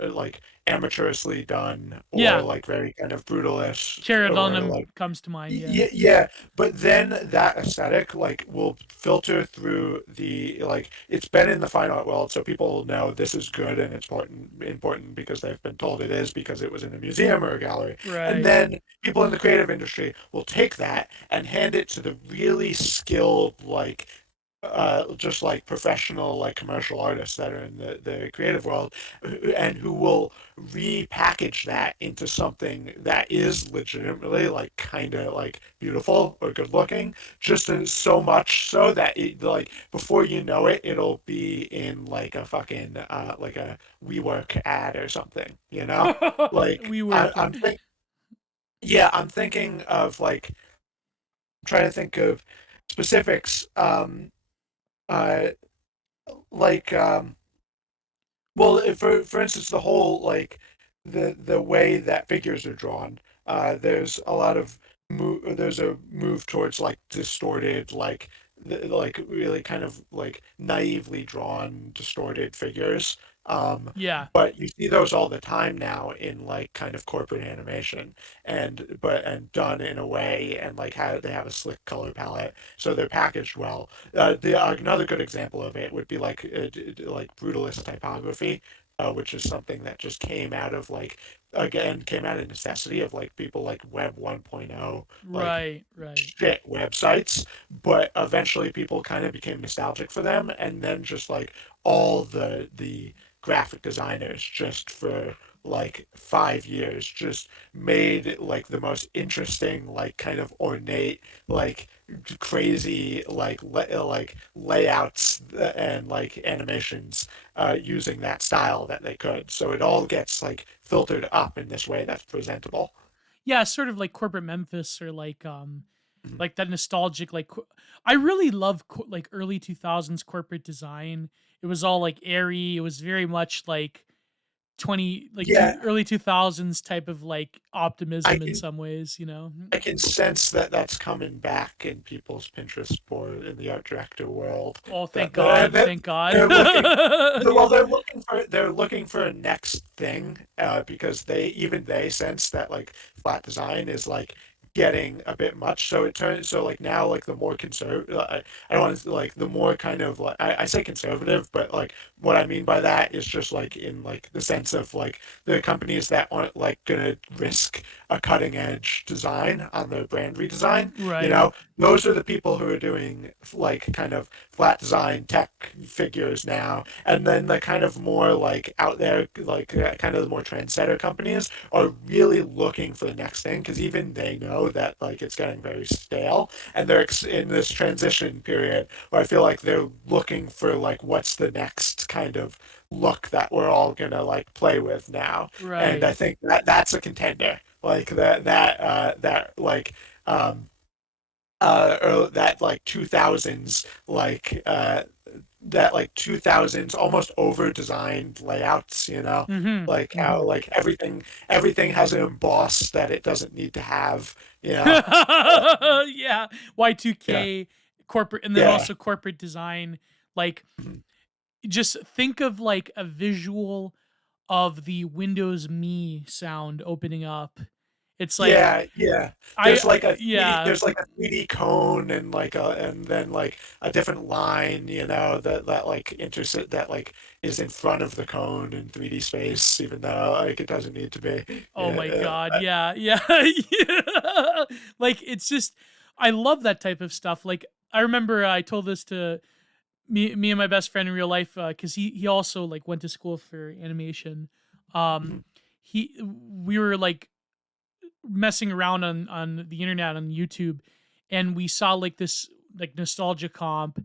like amateurishly done or Yeah, like very kind of brutalist or Caradonum like comes to mind. Yeah, yeah, but then that aesthetic like will filter through the like it's been in the fine art world, so people know this is good and it's important because they've been told it is because it was in a museum or a gallery. And right. then people in the creative industry will take that and hand it to the really skilled like just like professional like commercial artists that are in the creative world and who will repackage that into something that is legitimately like kind of like beautiful or good looking just so much so that it like before you know it it'll be in like a fucking like a WeWork ad or something, you know, like We work. I'm thinking of like trying to think of specifics uh like well, for instance, the whole like the way that figures are drawn, there's a lot of there's a move towards like distorted, like like really kind of like naively drawn, distorted figures. Yeah, But you see those all the time now in like kind of corporate animation, and done in a way, and like how they have a slick color palette, so they're packaged well. Another good example of it would be like brutalist typography, which is something that just came out of like again came out of necessity of like people like Web 1.0 like right, right. shit websites, but eventually people kind of became nostalgic for them, and then just like all the graphic designers just for like 5 years just made like the most interesting like kind of ornate like crazy like layouts and like animations using that style that they could, so it all gets like filtered up in this way that's presentable. Yeah, sort of like corporate Memphis, or like that nostalgic like I really love like early 2000s corporate design. It was all like airy. It was very much like 20 like Yeah, early 2000s type of like I optimism in can some ways, you know. I can sense that that's coming back in people's Pinterest board in the art director world. Oh, thank That God, thank God. they're looking, well, they're looking for a next thing because they sense that like flat design is like getting a bit much. So it turns so like now like the more conservative. I don't want to like the more kind of like I say conservative, but like what I mean by that is just like in like the sense of like the companies that aren't like gonna risk a cutting edge design on their brand redesign. You Right. know, those are the people who are doing like kind of flat design tech figures now, and then the kind of more like out there like kind of the more trendsetter companies are really looking for the next thing because even they know that like it's getting very stale, and they're in this transition period where I feel like they're looking for like what's the next kind of look that we're all gonna like play with now. And I Right. think that that's a contender like that like or that like 2000s like that like 2000s almost over designed layouts, you know, Mhm. like how Mhm. like everything has an emboss that it doesn't need to have, you know. Yeah, Yeah, Y2K corporate, and then yeah, also corporate design. Like mhm. just think of like a visual of the Windows Me sound opening up. It's like Yeah. I yeah, There's like a 3D cone and like a and then like a different line, you know, that like intersect that like is in front of the cone in 3D space, even though like it doesn't need to be. oh Yeah, my God, yeah, yeah, yeah. Like it's just I love that type of stuff. Like I remember I told this to me and my best friend in real life because he also like went to school for animation. Um, Mhm. we were like messing around on the internet on YouTube, and we saw like this like nostalgia comp,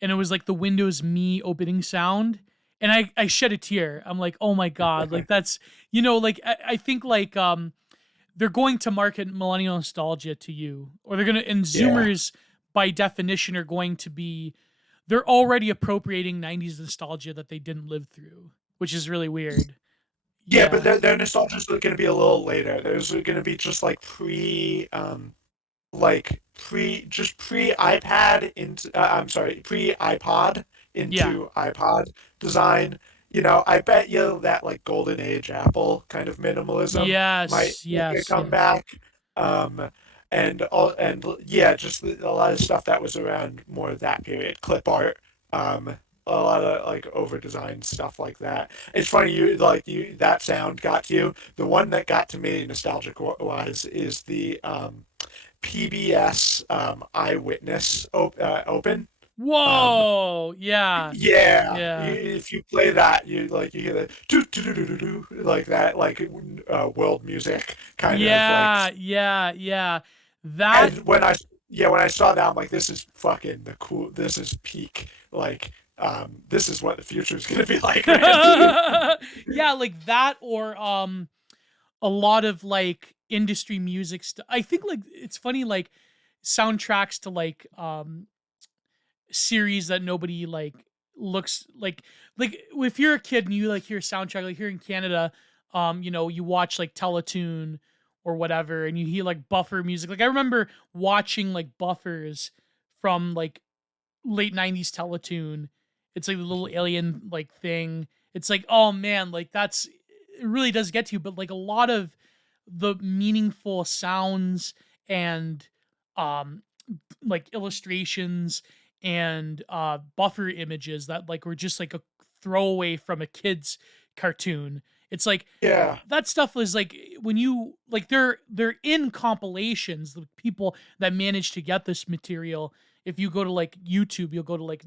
and it was like the Windows Me opening sound, and I shed a tear. I'm like, oh my god, like that's like I think like they're going to market millennial nostalgia to you, or they're gonna and Yeah. Zoomers by definition are going to be they're already appropriating 90s nostalgia that they didn't live through, which is really weird. Yeah, but Yeah. their nostalgia's going to be a little later. There's going to be just like just pre iPad into I'm sorry, pre iPod Yeah. into iPod design. I bet you that like golden age Apple kind of minimalism might Yes, make a yes, yes. comeback. Um, and yeah, just a lot of stuff that was around more of that period, clip art, a lot of like over designed stuff like that. It's funny you that sound got to you. The one that got to me nostalgic wise is the PBS Eyewitness Open. Um, Whoa! Yeah. yeah, Yeah. if you play that, you hear the doo doo doo doo doo like that, like world music kind of like. Yeah, yeah, yeah. That And when I saw that, I'm like, this is fucking the cool. This is peak. Like, this is what the future is gonna be like, man. yeah, like that or a lot of like industry music stuff. I think like it's funny like soundtracks to like series that nobody like looks like if you're a kid and you like hear a soundtrack like here in Canada, you watch like Teletoon or whatever and you hear like buffer music. Like I remember watching like buffers from like late 90s Teletoon. It's like the little alien like thing. It's like, oh man, like that's it really does get to you, but like a lot of the meaningful sounds and um like illustrations and buffer images that like were just like a throwaway from a kid's cartoon. It's like Yeah, that stuff was like when you like they're in compilations, the people that manage to get this material. If you go to like YouTube, you'll go to like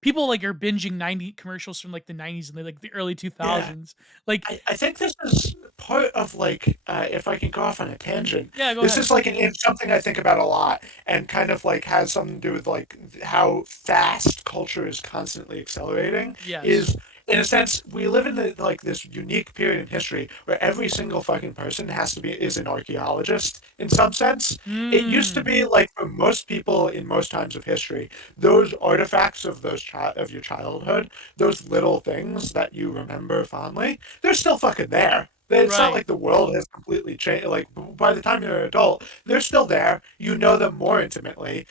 people like are binging 90 commercials from like the 90s and like the early yeah. 2000s. Like I think this is part of like if I can go off on a tangent, yeah, go this ahead. is like it's something I think about a lot and kind of like has something to do with like how fast culture is constantly accelerating. Yes. Is in a sense we live in like this unique period in history where every single fucking person has to be is an archaeologist in some sense. It used to Mm, be like for most people in most times of history, those artifacts of of your childhood, those little things that you remember fondly, they're still fucking there. It's not right. like the world has completely changed. Like by the time you're an adult, they're still there. You know them more intimately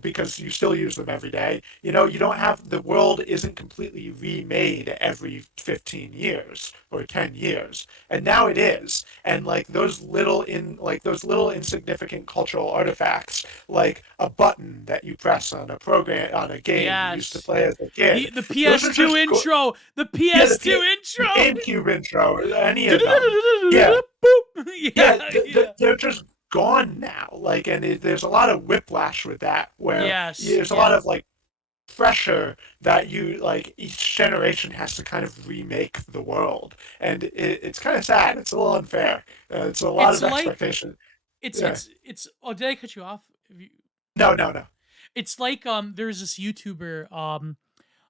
because you still use them every day. You don't have the world isn't completely remade every 15 years or 10 years, and now it is. And like those little insignificant cultural artifacts, like a button that you press on a program on a game you used to Yes. play as a The kid, the those are PS2 just intro. The yeah, PS2 the intro. GameCube intro, or any of them. Yeah, Boop. yeah, Yeah, yeah. they're just gone now. Like, and there's a lot of whiplash with that, where Yes. there's a lot Yeah. of like pressure that you like each generation has to kind of remake the world, and it's kind of sad. It's a little unfair. It's a lot It's of like expectation. it's Yeah. it's it's oh, did I cut you off? No, no, no. It's like there's this YouTuber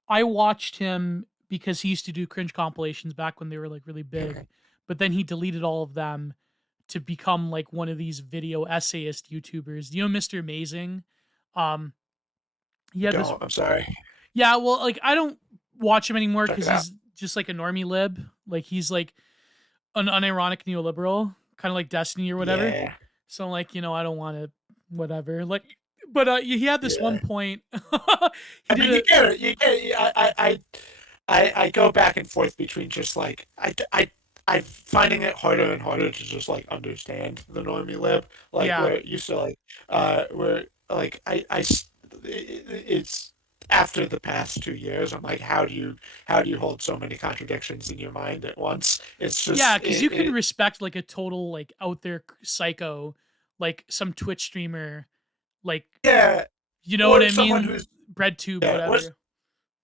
I watched him because he used to do cringe compilations back when they were like really big, but then he deleted all of them to become like one of these video essayist YouTubers. Do you know Mr. Amazing? Um he I had this don't. I'm sorry. yeah, well, like I don't watch him anymore Check because it out. he's just like a normie lib. Like he's like an unironic neoliberal, kind of like Destiny or whatever. Yeah, So like, I don't want to whatever. Like but he had this one yeah. point he I did mean, you a get it. You get it. I go back and forth between just like I'm finding it harder and harder to just like understand the normie lib. Like yeah. where it used to where like it's after the past 2 years. I'm like, how do you hold so many contradictions in your mind at once? It's Yeah, just cuz you can respect like a total like out there psycho like some Twitch streamer Like, Yeah, you know what or I someone mean? who's Bread tube, yeah, whatever.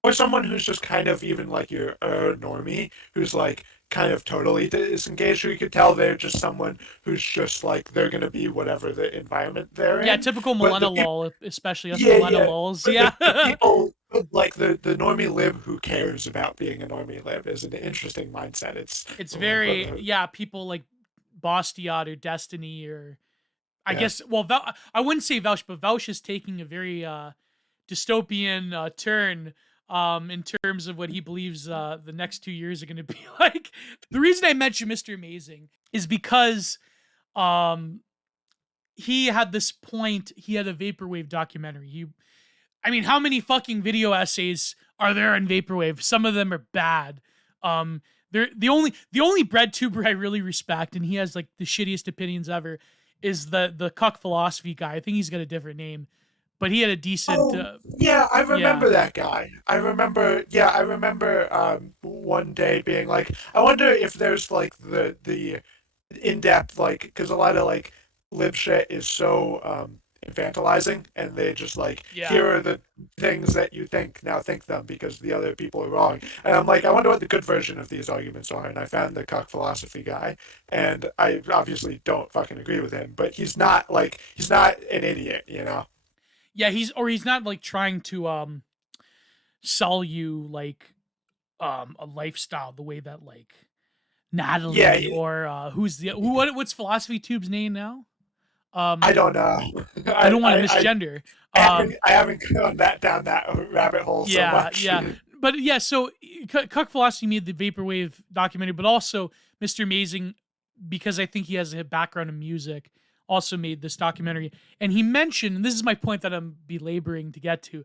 or someone who's just kind of even like your normie who's like kind of totally disengaged. Or you could tell they're just someone who's just like they're gonna be whatever the environment they're Yeah, in. typical But the millennial people, lol, especially us yeah, millennial yeah. lols. But Yeah. the people like the normie lib who cares about being a normie lib is an interesting mindset. It's It's like what very, yeah, people like Bastiat or Destiny or I yeah. guess, well, I wouldn't say Vouch, but Vouch is taking a very dystopian turn in terms of what he believes the next 2 years are going to be like. The reason I mention Mr. Amazing is because um, he had this point. He had a Vaporwave documentary. I mean, how many fucking video essays are there on Vaporwave? Some of them are bad. They're the only bread tuber I really respect, and he has like the shittiest opinions ever, is the cuck philosophy guy. I think he's got a different name, but he had a decent Oh, yeah, I yeah. remember that guy. I remember one day being like, I wonder if there's like the in-depth like because a lot of like lib shit is so infantilizing and they just like Yeah. here are the things that you think now think them because the other people are wrong. And I'm like, I wonder what the good version of these arguments are. And I found the cuck philosophy guy, and I obviously don't fucking agree with him, but he's not an idiot, you know. Yeah, he's not like trying to sell you like a lifestyle the way that like Yeah, Natalie or what's philosophy tube's name now? I Um don't know. I don't want to misgender. I haven't gone that down that rabbit hole so Yeah, much. yeah. But yeah, so Cuck Philosophy made the Vaporwave documentary, but also Mr. Amazing, because I think he has a background in music, also made this documentary. And he mentioned, and this is my point that I'm belaboring to get to,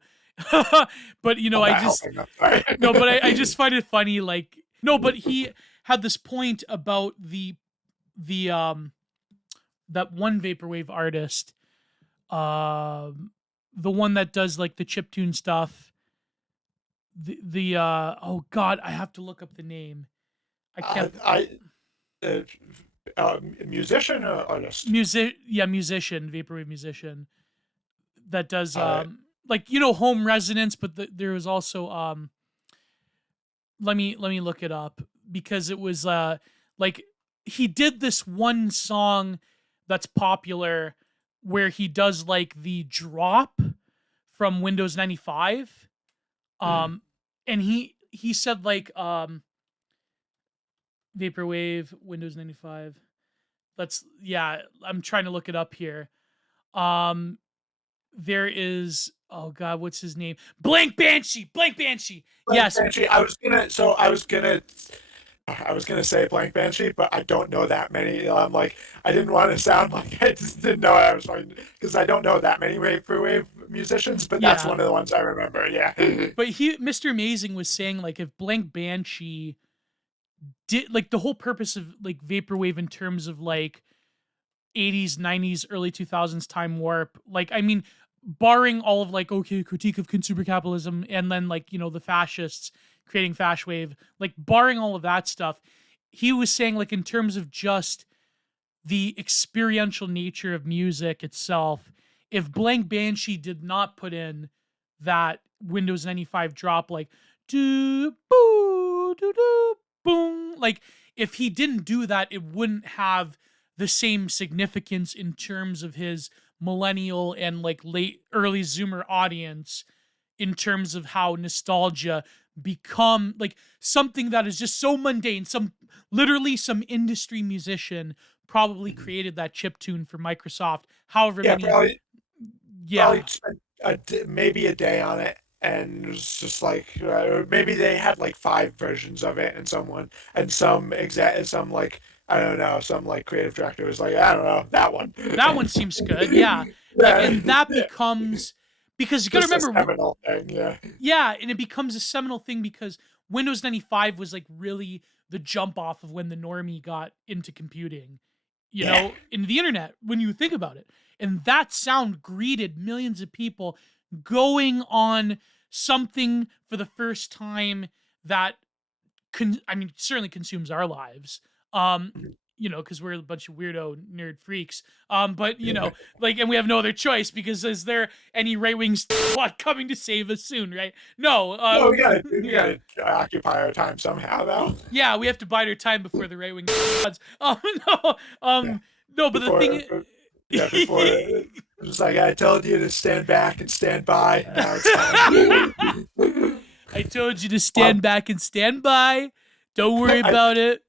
but you know, I'm I not just helping them. Sorry. no, but I just find it funny. Like, no, but he had this point about the that one Vaporwave artist, um, the one that does like the chiptune stuff, the oh god, I have to look up the name. I can't. I uh, musician or artist? Musician, Vaporwave musician that does Uh, like, you know, home residence, but there was also let me look it up, because it was like he did this one song that's popular where he does like the drop from Windows 95. hmm. um and he said like Vaporwave Windows 95. Let's Yeah, I'm trying to look it up here. Um there is, oh god, what's his name? Blank Banshee. Blank Banshee. Blank Yes. Banshee. I was gonna say Blank Banshee, but I don't know that many. I'm like, I didn't want to sound like I just didn't know what I was talking because I don't know that many vaporwave musicians, but that's Yeah. one of the ones I remember. Yeah. But he Mr. Amazing was saying like if Blank Banshee did like the whole purpose of like vaporwave in terms of like 80s, 90s, early 2000s time warp. Like, I mean, barring all of like, okay, critique of consumer capitalism and then like, you know, the fascists creating fash wave, like barring all of that stuff, he was saying like in terms of just the experiential nature of music itself, if Blank Banshee did not put in that Windows 95 drop, like do boo do do boom, like if he didn't do that, it wouldn't have the same significance in terms of his millennial and like late early Zoomer audience, in terms of how nostalgia become like something that is just so mundane. Some industry musician probably created that chip tune for Microsoft however Yeah, many. probably Yeah. spent maybe a day on it, and it was just like maybe they had like five versions of it, and some like I don't know, some like creative director was like, I don't know that one. That one seems good. Yeah. Like, Yeah, and that becomes, because you got to just a remember, seminal thing. Yeah, yeah, and it becomes a seminal thing because Windows 95 was like really the jump off of when the normie got into computing, you yeah. know, in the internet, when you think about it. And that sound greeted millions of people going on something for the first time that I mean, certainly consumes our lives. Um, because we're a bunch of weirdo nerd freaks. But like, and we have no other choice because is there any right wing squad coming to save us soon? Right? No. No, we Yeah. gotta occupy our time somehow, though. Yeah, we have to bide our time before the right wing squads. No, Yeah. no, but the thing. Before, yeah, before it's like I told you to stand back and stand by. Now it's time. I told you to um, stand back and stand by. Don't worry I, about it.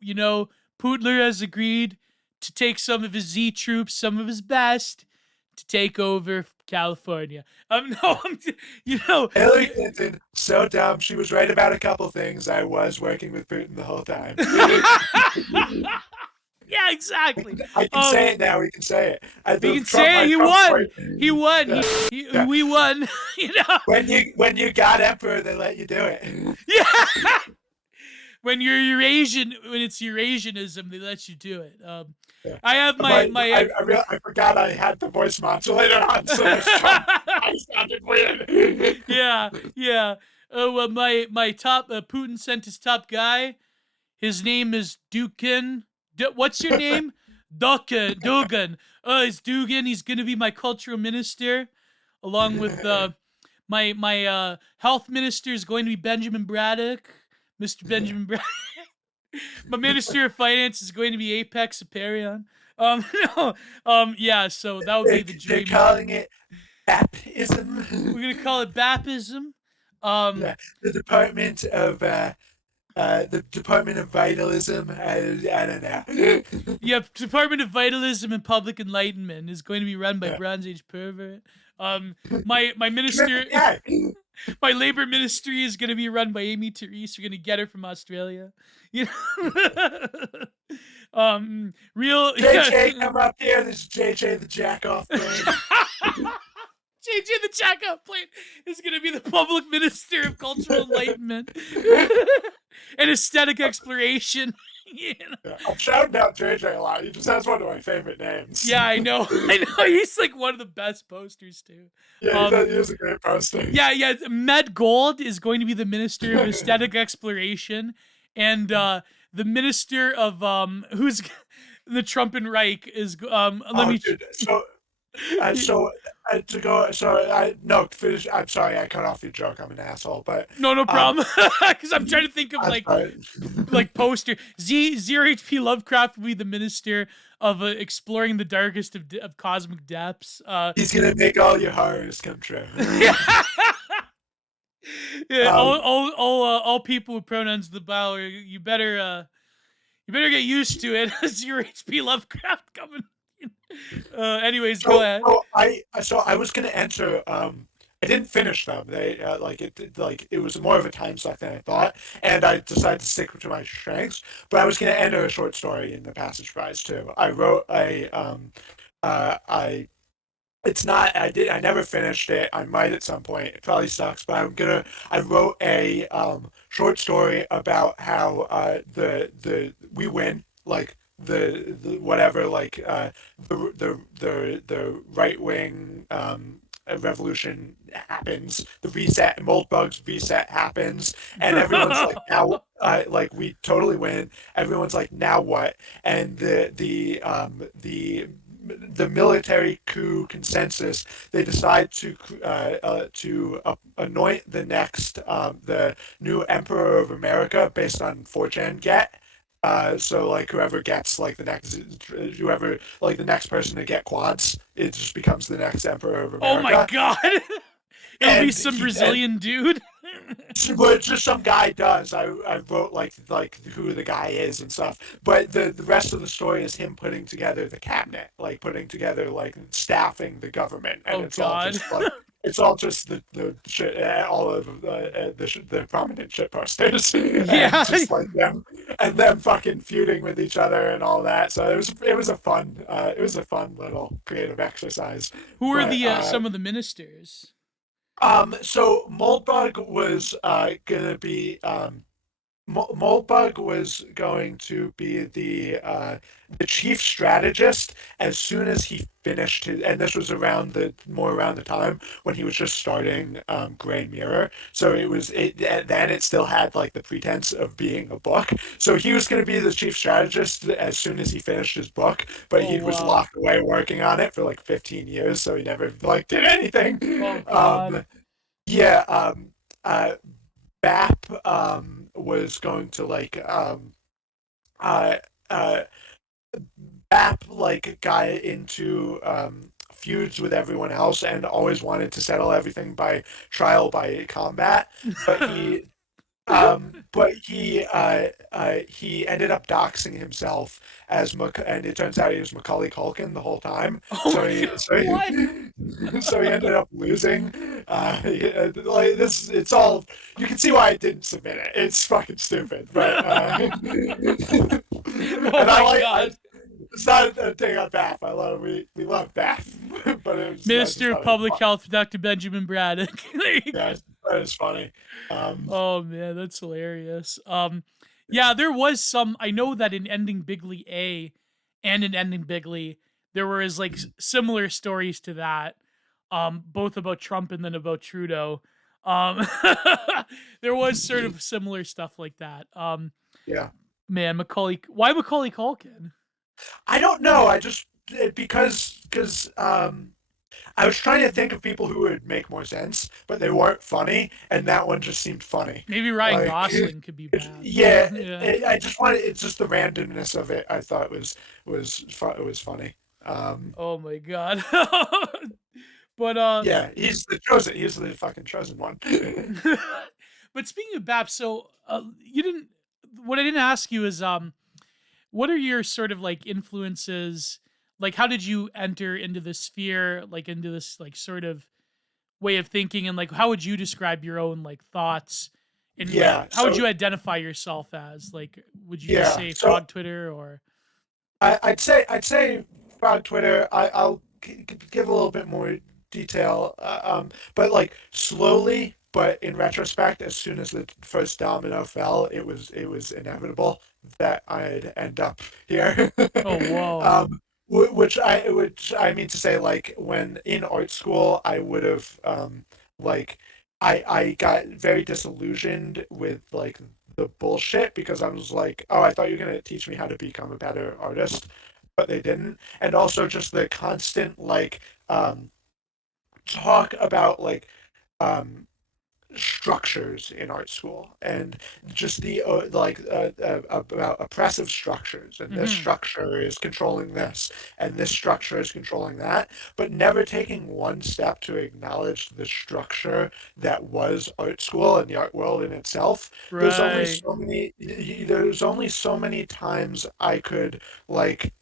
Putler has agreed to take some of his Z troops, some of his best, to take over California. No, Hillary Clinton, so dumb. She was right about a couple things. I was working with Putin the whole time. Yeah, exactly. I can say it now. We can say it. We The can say he Trump won. point. He won. Yeah, yeah. We won. When you got emperor, they let you do it. Yeah. When you're Eurasian, when it's Eurasianism, they let you do it. Yeah. I have I forgot I had the voice modulator on, so I sounded weird. Yeah, yeah. Well, my top Putin sent his top guy. His name is Dukin. What's your name? Dugan. It's Dugan. He's gonna be my cultural minister, along with my health minister is going to be Benjamin Braddock, Mr. Benjamin Braddock. My minister of finance is going to be Apex Aperion. No, yeah. So that would be the dream. They're calling it Bapism. We're gonna call it Bapism. Yeah, the Department of Vitalism. I don't know. Yep, Department of Vitalism and Public Enlightenment is going to be run by Yeah. Bronze Age pervert. My minister, my labor ministry is going to be run by Amy Therese. We're going to get her from Australia. Real JJ, come up here. This is JJ the Jack Off Brain. JJ the Jackoff Plate is going to be the public minister of cultural enlightenment and aesthetic exploration. Yeah, I'm shouting out JJ a lot. He just has one of my favorite names. Yeah, I know. He's like one of the best posters too. Yeah, he is a great poster. Yeah. Med Gold is going to be the minister of aesthetic exploration, and the minister of who's the Trumpenreich is Dude, finish. I'm sorry, I cut off your joke. I'm an asshole, but no problem. Because I'm trying to think of like poster. Zero HP Lovecraft will be the minister of exploring the darkest of cosmic depths. He's gonna make all your horrors come true. Yeah, all people with pronouns of the bowel, you better get used to it. Zero HP Lovecraft coming. Anyways, go ahead. So I was gonna enter. I didn't finish them. They it was more of a time suck than I thought, and I decided to stick to my strengths. But I was gonna enter a short story in the Passage Prize too. I wrote a I. It's not. I never finished it. I might at some point. It probably sucks, but I wrote a short story about how we win, like the whatever, like the right wing revolution happens, the reset, Moldbug's reset happens, and everyone's like, now like we totally win. Everyone's like, now what? And the military coup consensus, they decide to anoint the next the new emperor of America based on 4chan get. So like whoever gets like the next person to get quads, it just becomes the next emperor of America. Oh my god! It'll be some Brazilian dude. But just some guy does. I wrote like who the guy is and stuff. But the rest of the story is him putting together the cabinet, like putting together like staffing the government, and it's all just the shit, all of the prominent shit posters, Yeah, and just like them fucking feuding with each other and all that. So it was a fun little creative exercise. Who are the some of the ministers? So Moldbug was gonna be Moldbug was going to be the chief strategist as soon as he finished his, and this was around the time when he was just starting Gray Mirror. So then it still had like the pretense of being a book. So he was going to be the chief strategist as soon as he finished his book, but Oh he was wow. locked away working on it for like 15 years, so he never like did anything. Oh god. Yeah. Uh, BAP was going to like uh uh BAP like got into feuds with everyone else and always wanted to settle everything by trial by combat, but he ended up doxing himself as and it turns out he was Macaulay Culkin the whole time. Oh what? So he ended up losing. Like this, it's all you can see why I didn't submit it. It's fucking stupid, but Oh and my I god. it's not a thing on BAF. We love BAF, but I just Minister of thought it was Public fun. Health, Dr. Benjamin Braddock. Yeah, it's funny. Um, Oh man, that's hilarious. Yeah, there was some. I know that in Ending Bigly A and in Ending Bigly, there was like similar stories to that. Both about Trump and then about Trudeau. Um, there was sort of similar stuff like that. yeah. Man, Macaulay. Why Macaulay Culkin? I don't know. I just because I was trying to think of people who would make more sense, but they weren't funny, and that one just seemed funny. Maybe Ryan Like, Gosling could be bad. yeah, Yeah. I just wanted it's just the randomness of it. I thought it was funny. Oh my god. But Yeah, he's the chosen. He's the fucking chosen one. but speaking of BAP, so you didn't. What I didn't ask you is, what are your sort of like influences? Like, how did you enter into this sphere? Like, into this like sort of way of thinking, and like, how would you describe your own like thoughts? And like, Yeah. how would So you identify yourself as? Like, would you just yeah. say So Frog Twitter or? I'd say about Twitter. I'll give a little bit more detail, but like slowly. But in retrospect, as soon as the first domino fell, it was inevitable that I'd end up here. Oh, whoa. um, which I mean to say, like when in art school, I would have like I got very disillusioned with like the bullshit because I was like, oh, I thought you were gonna teach me how to become a better artist, but they didn't. And also just the constant like talk about like um structures in art school and just the about oppressive structures, and this Hmm. structure is controlling this and this structure is controlling that, but never taking one step to acknowledge the structure that was art school and the art world in itself. Right. There's only so many times I could like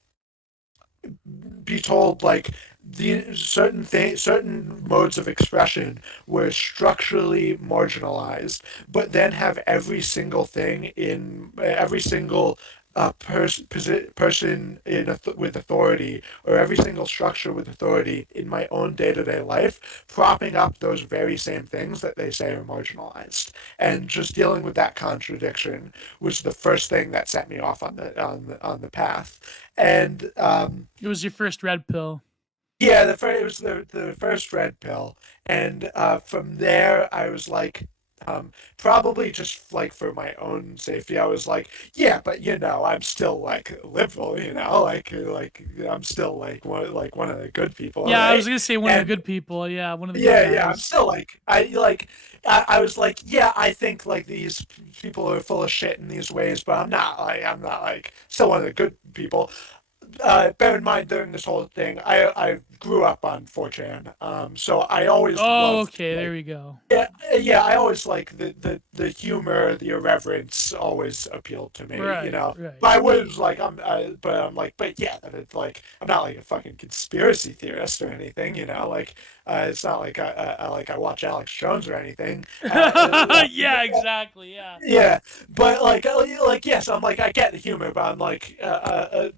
be told like the certain modes of expression were structurally marginalized, but then have every single person with authority, or every single structure with authority in my own day-to-day life propping up those very same things that they say are marginalized, and just dealing with that contradiction was the first thing that set me off on the path. And It was your first red pill. yeah, it was the first red pill, and from there I was like, probably just like for my own safety, I was like, yeah, but I'm still like liberal, like I'm still like one of the good people, Yeah, I was right? gonna say one of the And good people. Yeah, one of the good yeah, I'm guys. still I was like, yeah, I think like these people are full of shit in these ways, but I'm not like still one of the good people. Bear in mind during this whole thing, I grew up on 4chan, so I always Oh, loved okay, there like we go. yeah, I always like the humor, the irreverence always appealed to me, Right, right. But I was like, but I'm like, but yeah, it's like I'm not like a fucking conspiracy theorist or anything, like It's not like I watch Alex Jones or anything. Yeah, exactly. Yeah. Yeah, but like yes, I'm like I get the humor, but I'm like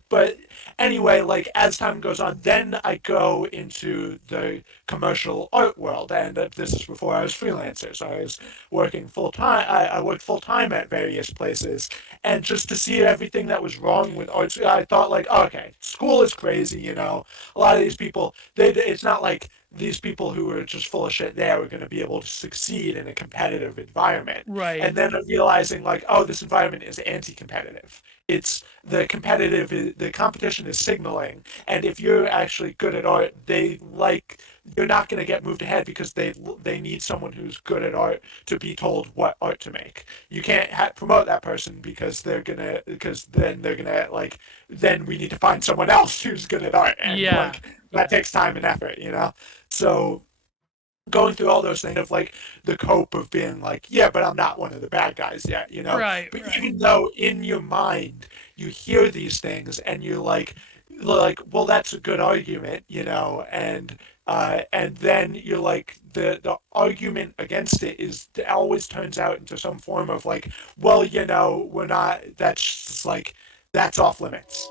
but anyway, like as time goes on, then I go into the commercial art world, and this is before I was freelancer, so I was working full time. I worked full time at various places, and just to see everything that was wrong with art, I thought like, okay, school is crazy, you know. A lot of these people, it's not like these people who are just full of shit there are going to be able to succeed in a competitive environment. Right. And then realizing like, oh, this environment is anti-competitive. It's the competition is signaling, and if you're actually good at art, you're not going to get moved ahead because they need someone who's good at art to be told what art to make. You can't promote that person because then they're gonna like then we need to find someone else who's good at art, and Yeah. like that Yeah. takes time and effort, you know. So going through all those things of like the cope of being like, yeah, but I'm not one of the bad guys yet, you know. Right. But Right. even though in your mind you hear these things and you're like, well, that's a good argument, you know, and then you're like the argument against it is it always turns out into some form of like, well, you know, we're not. That's just like that's off limits.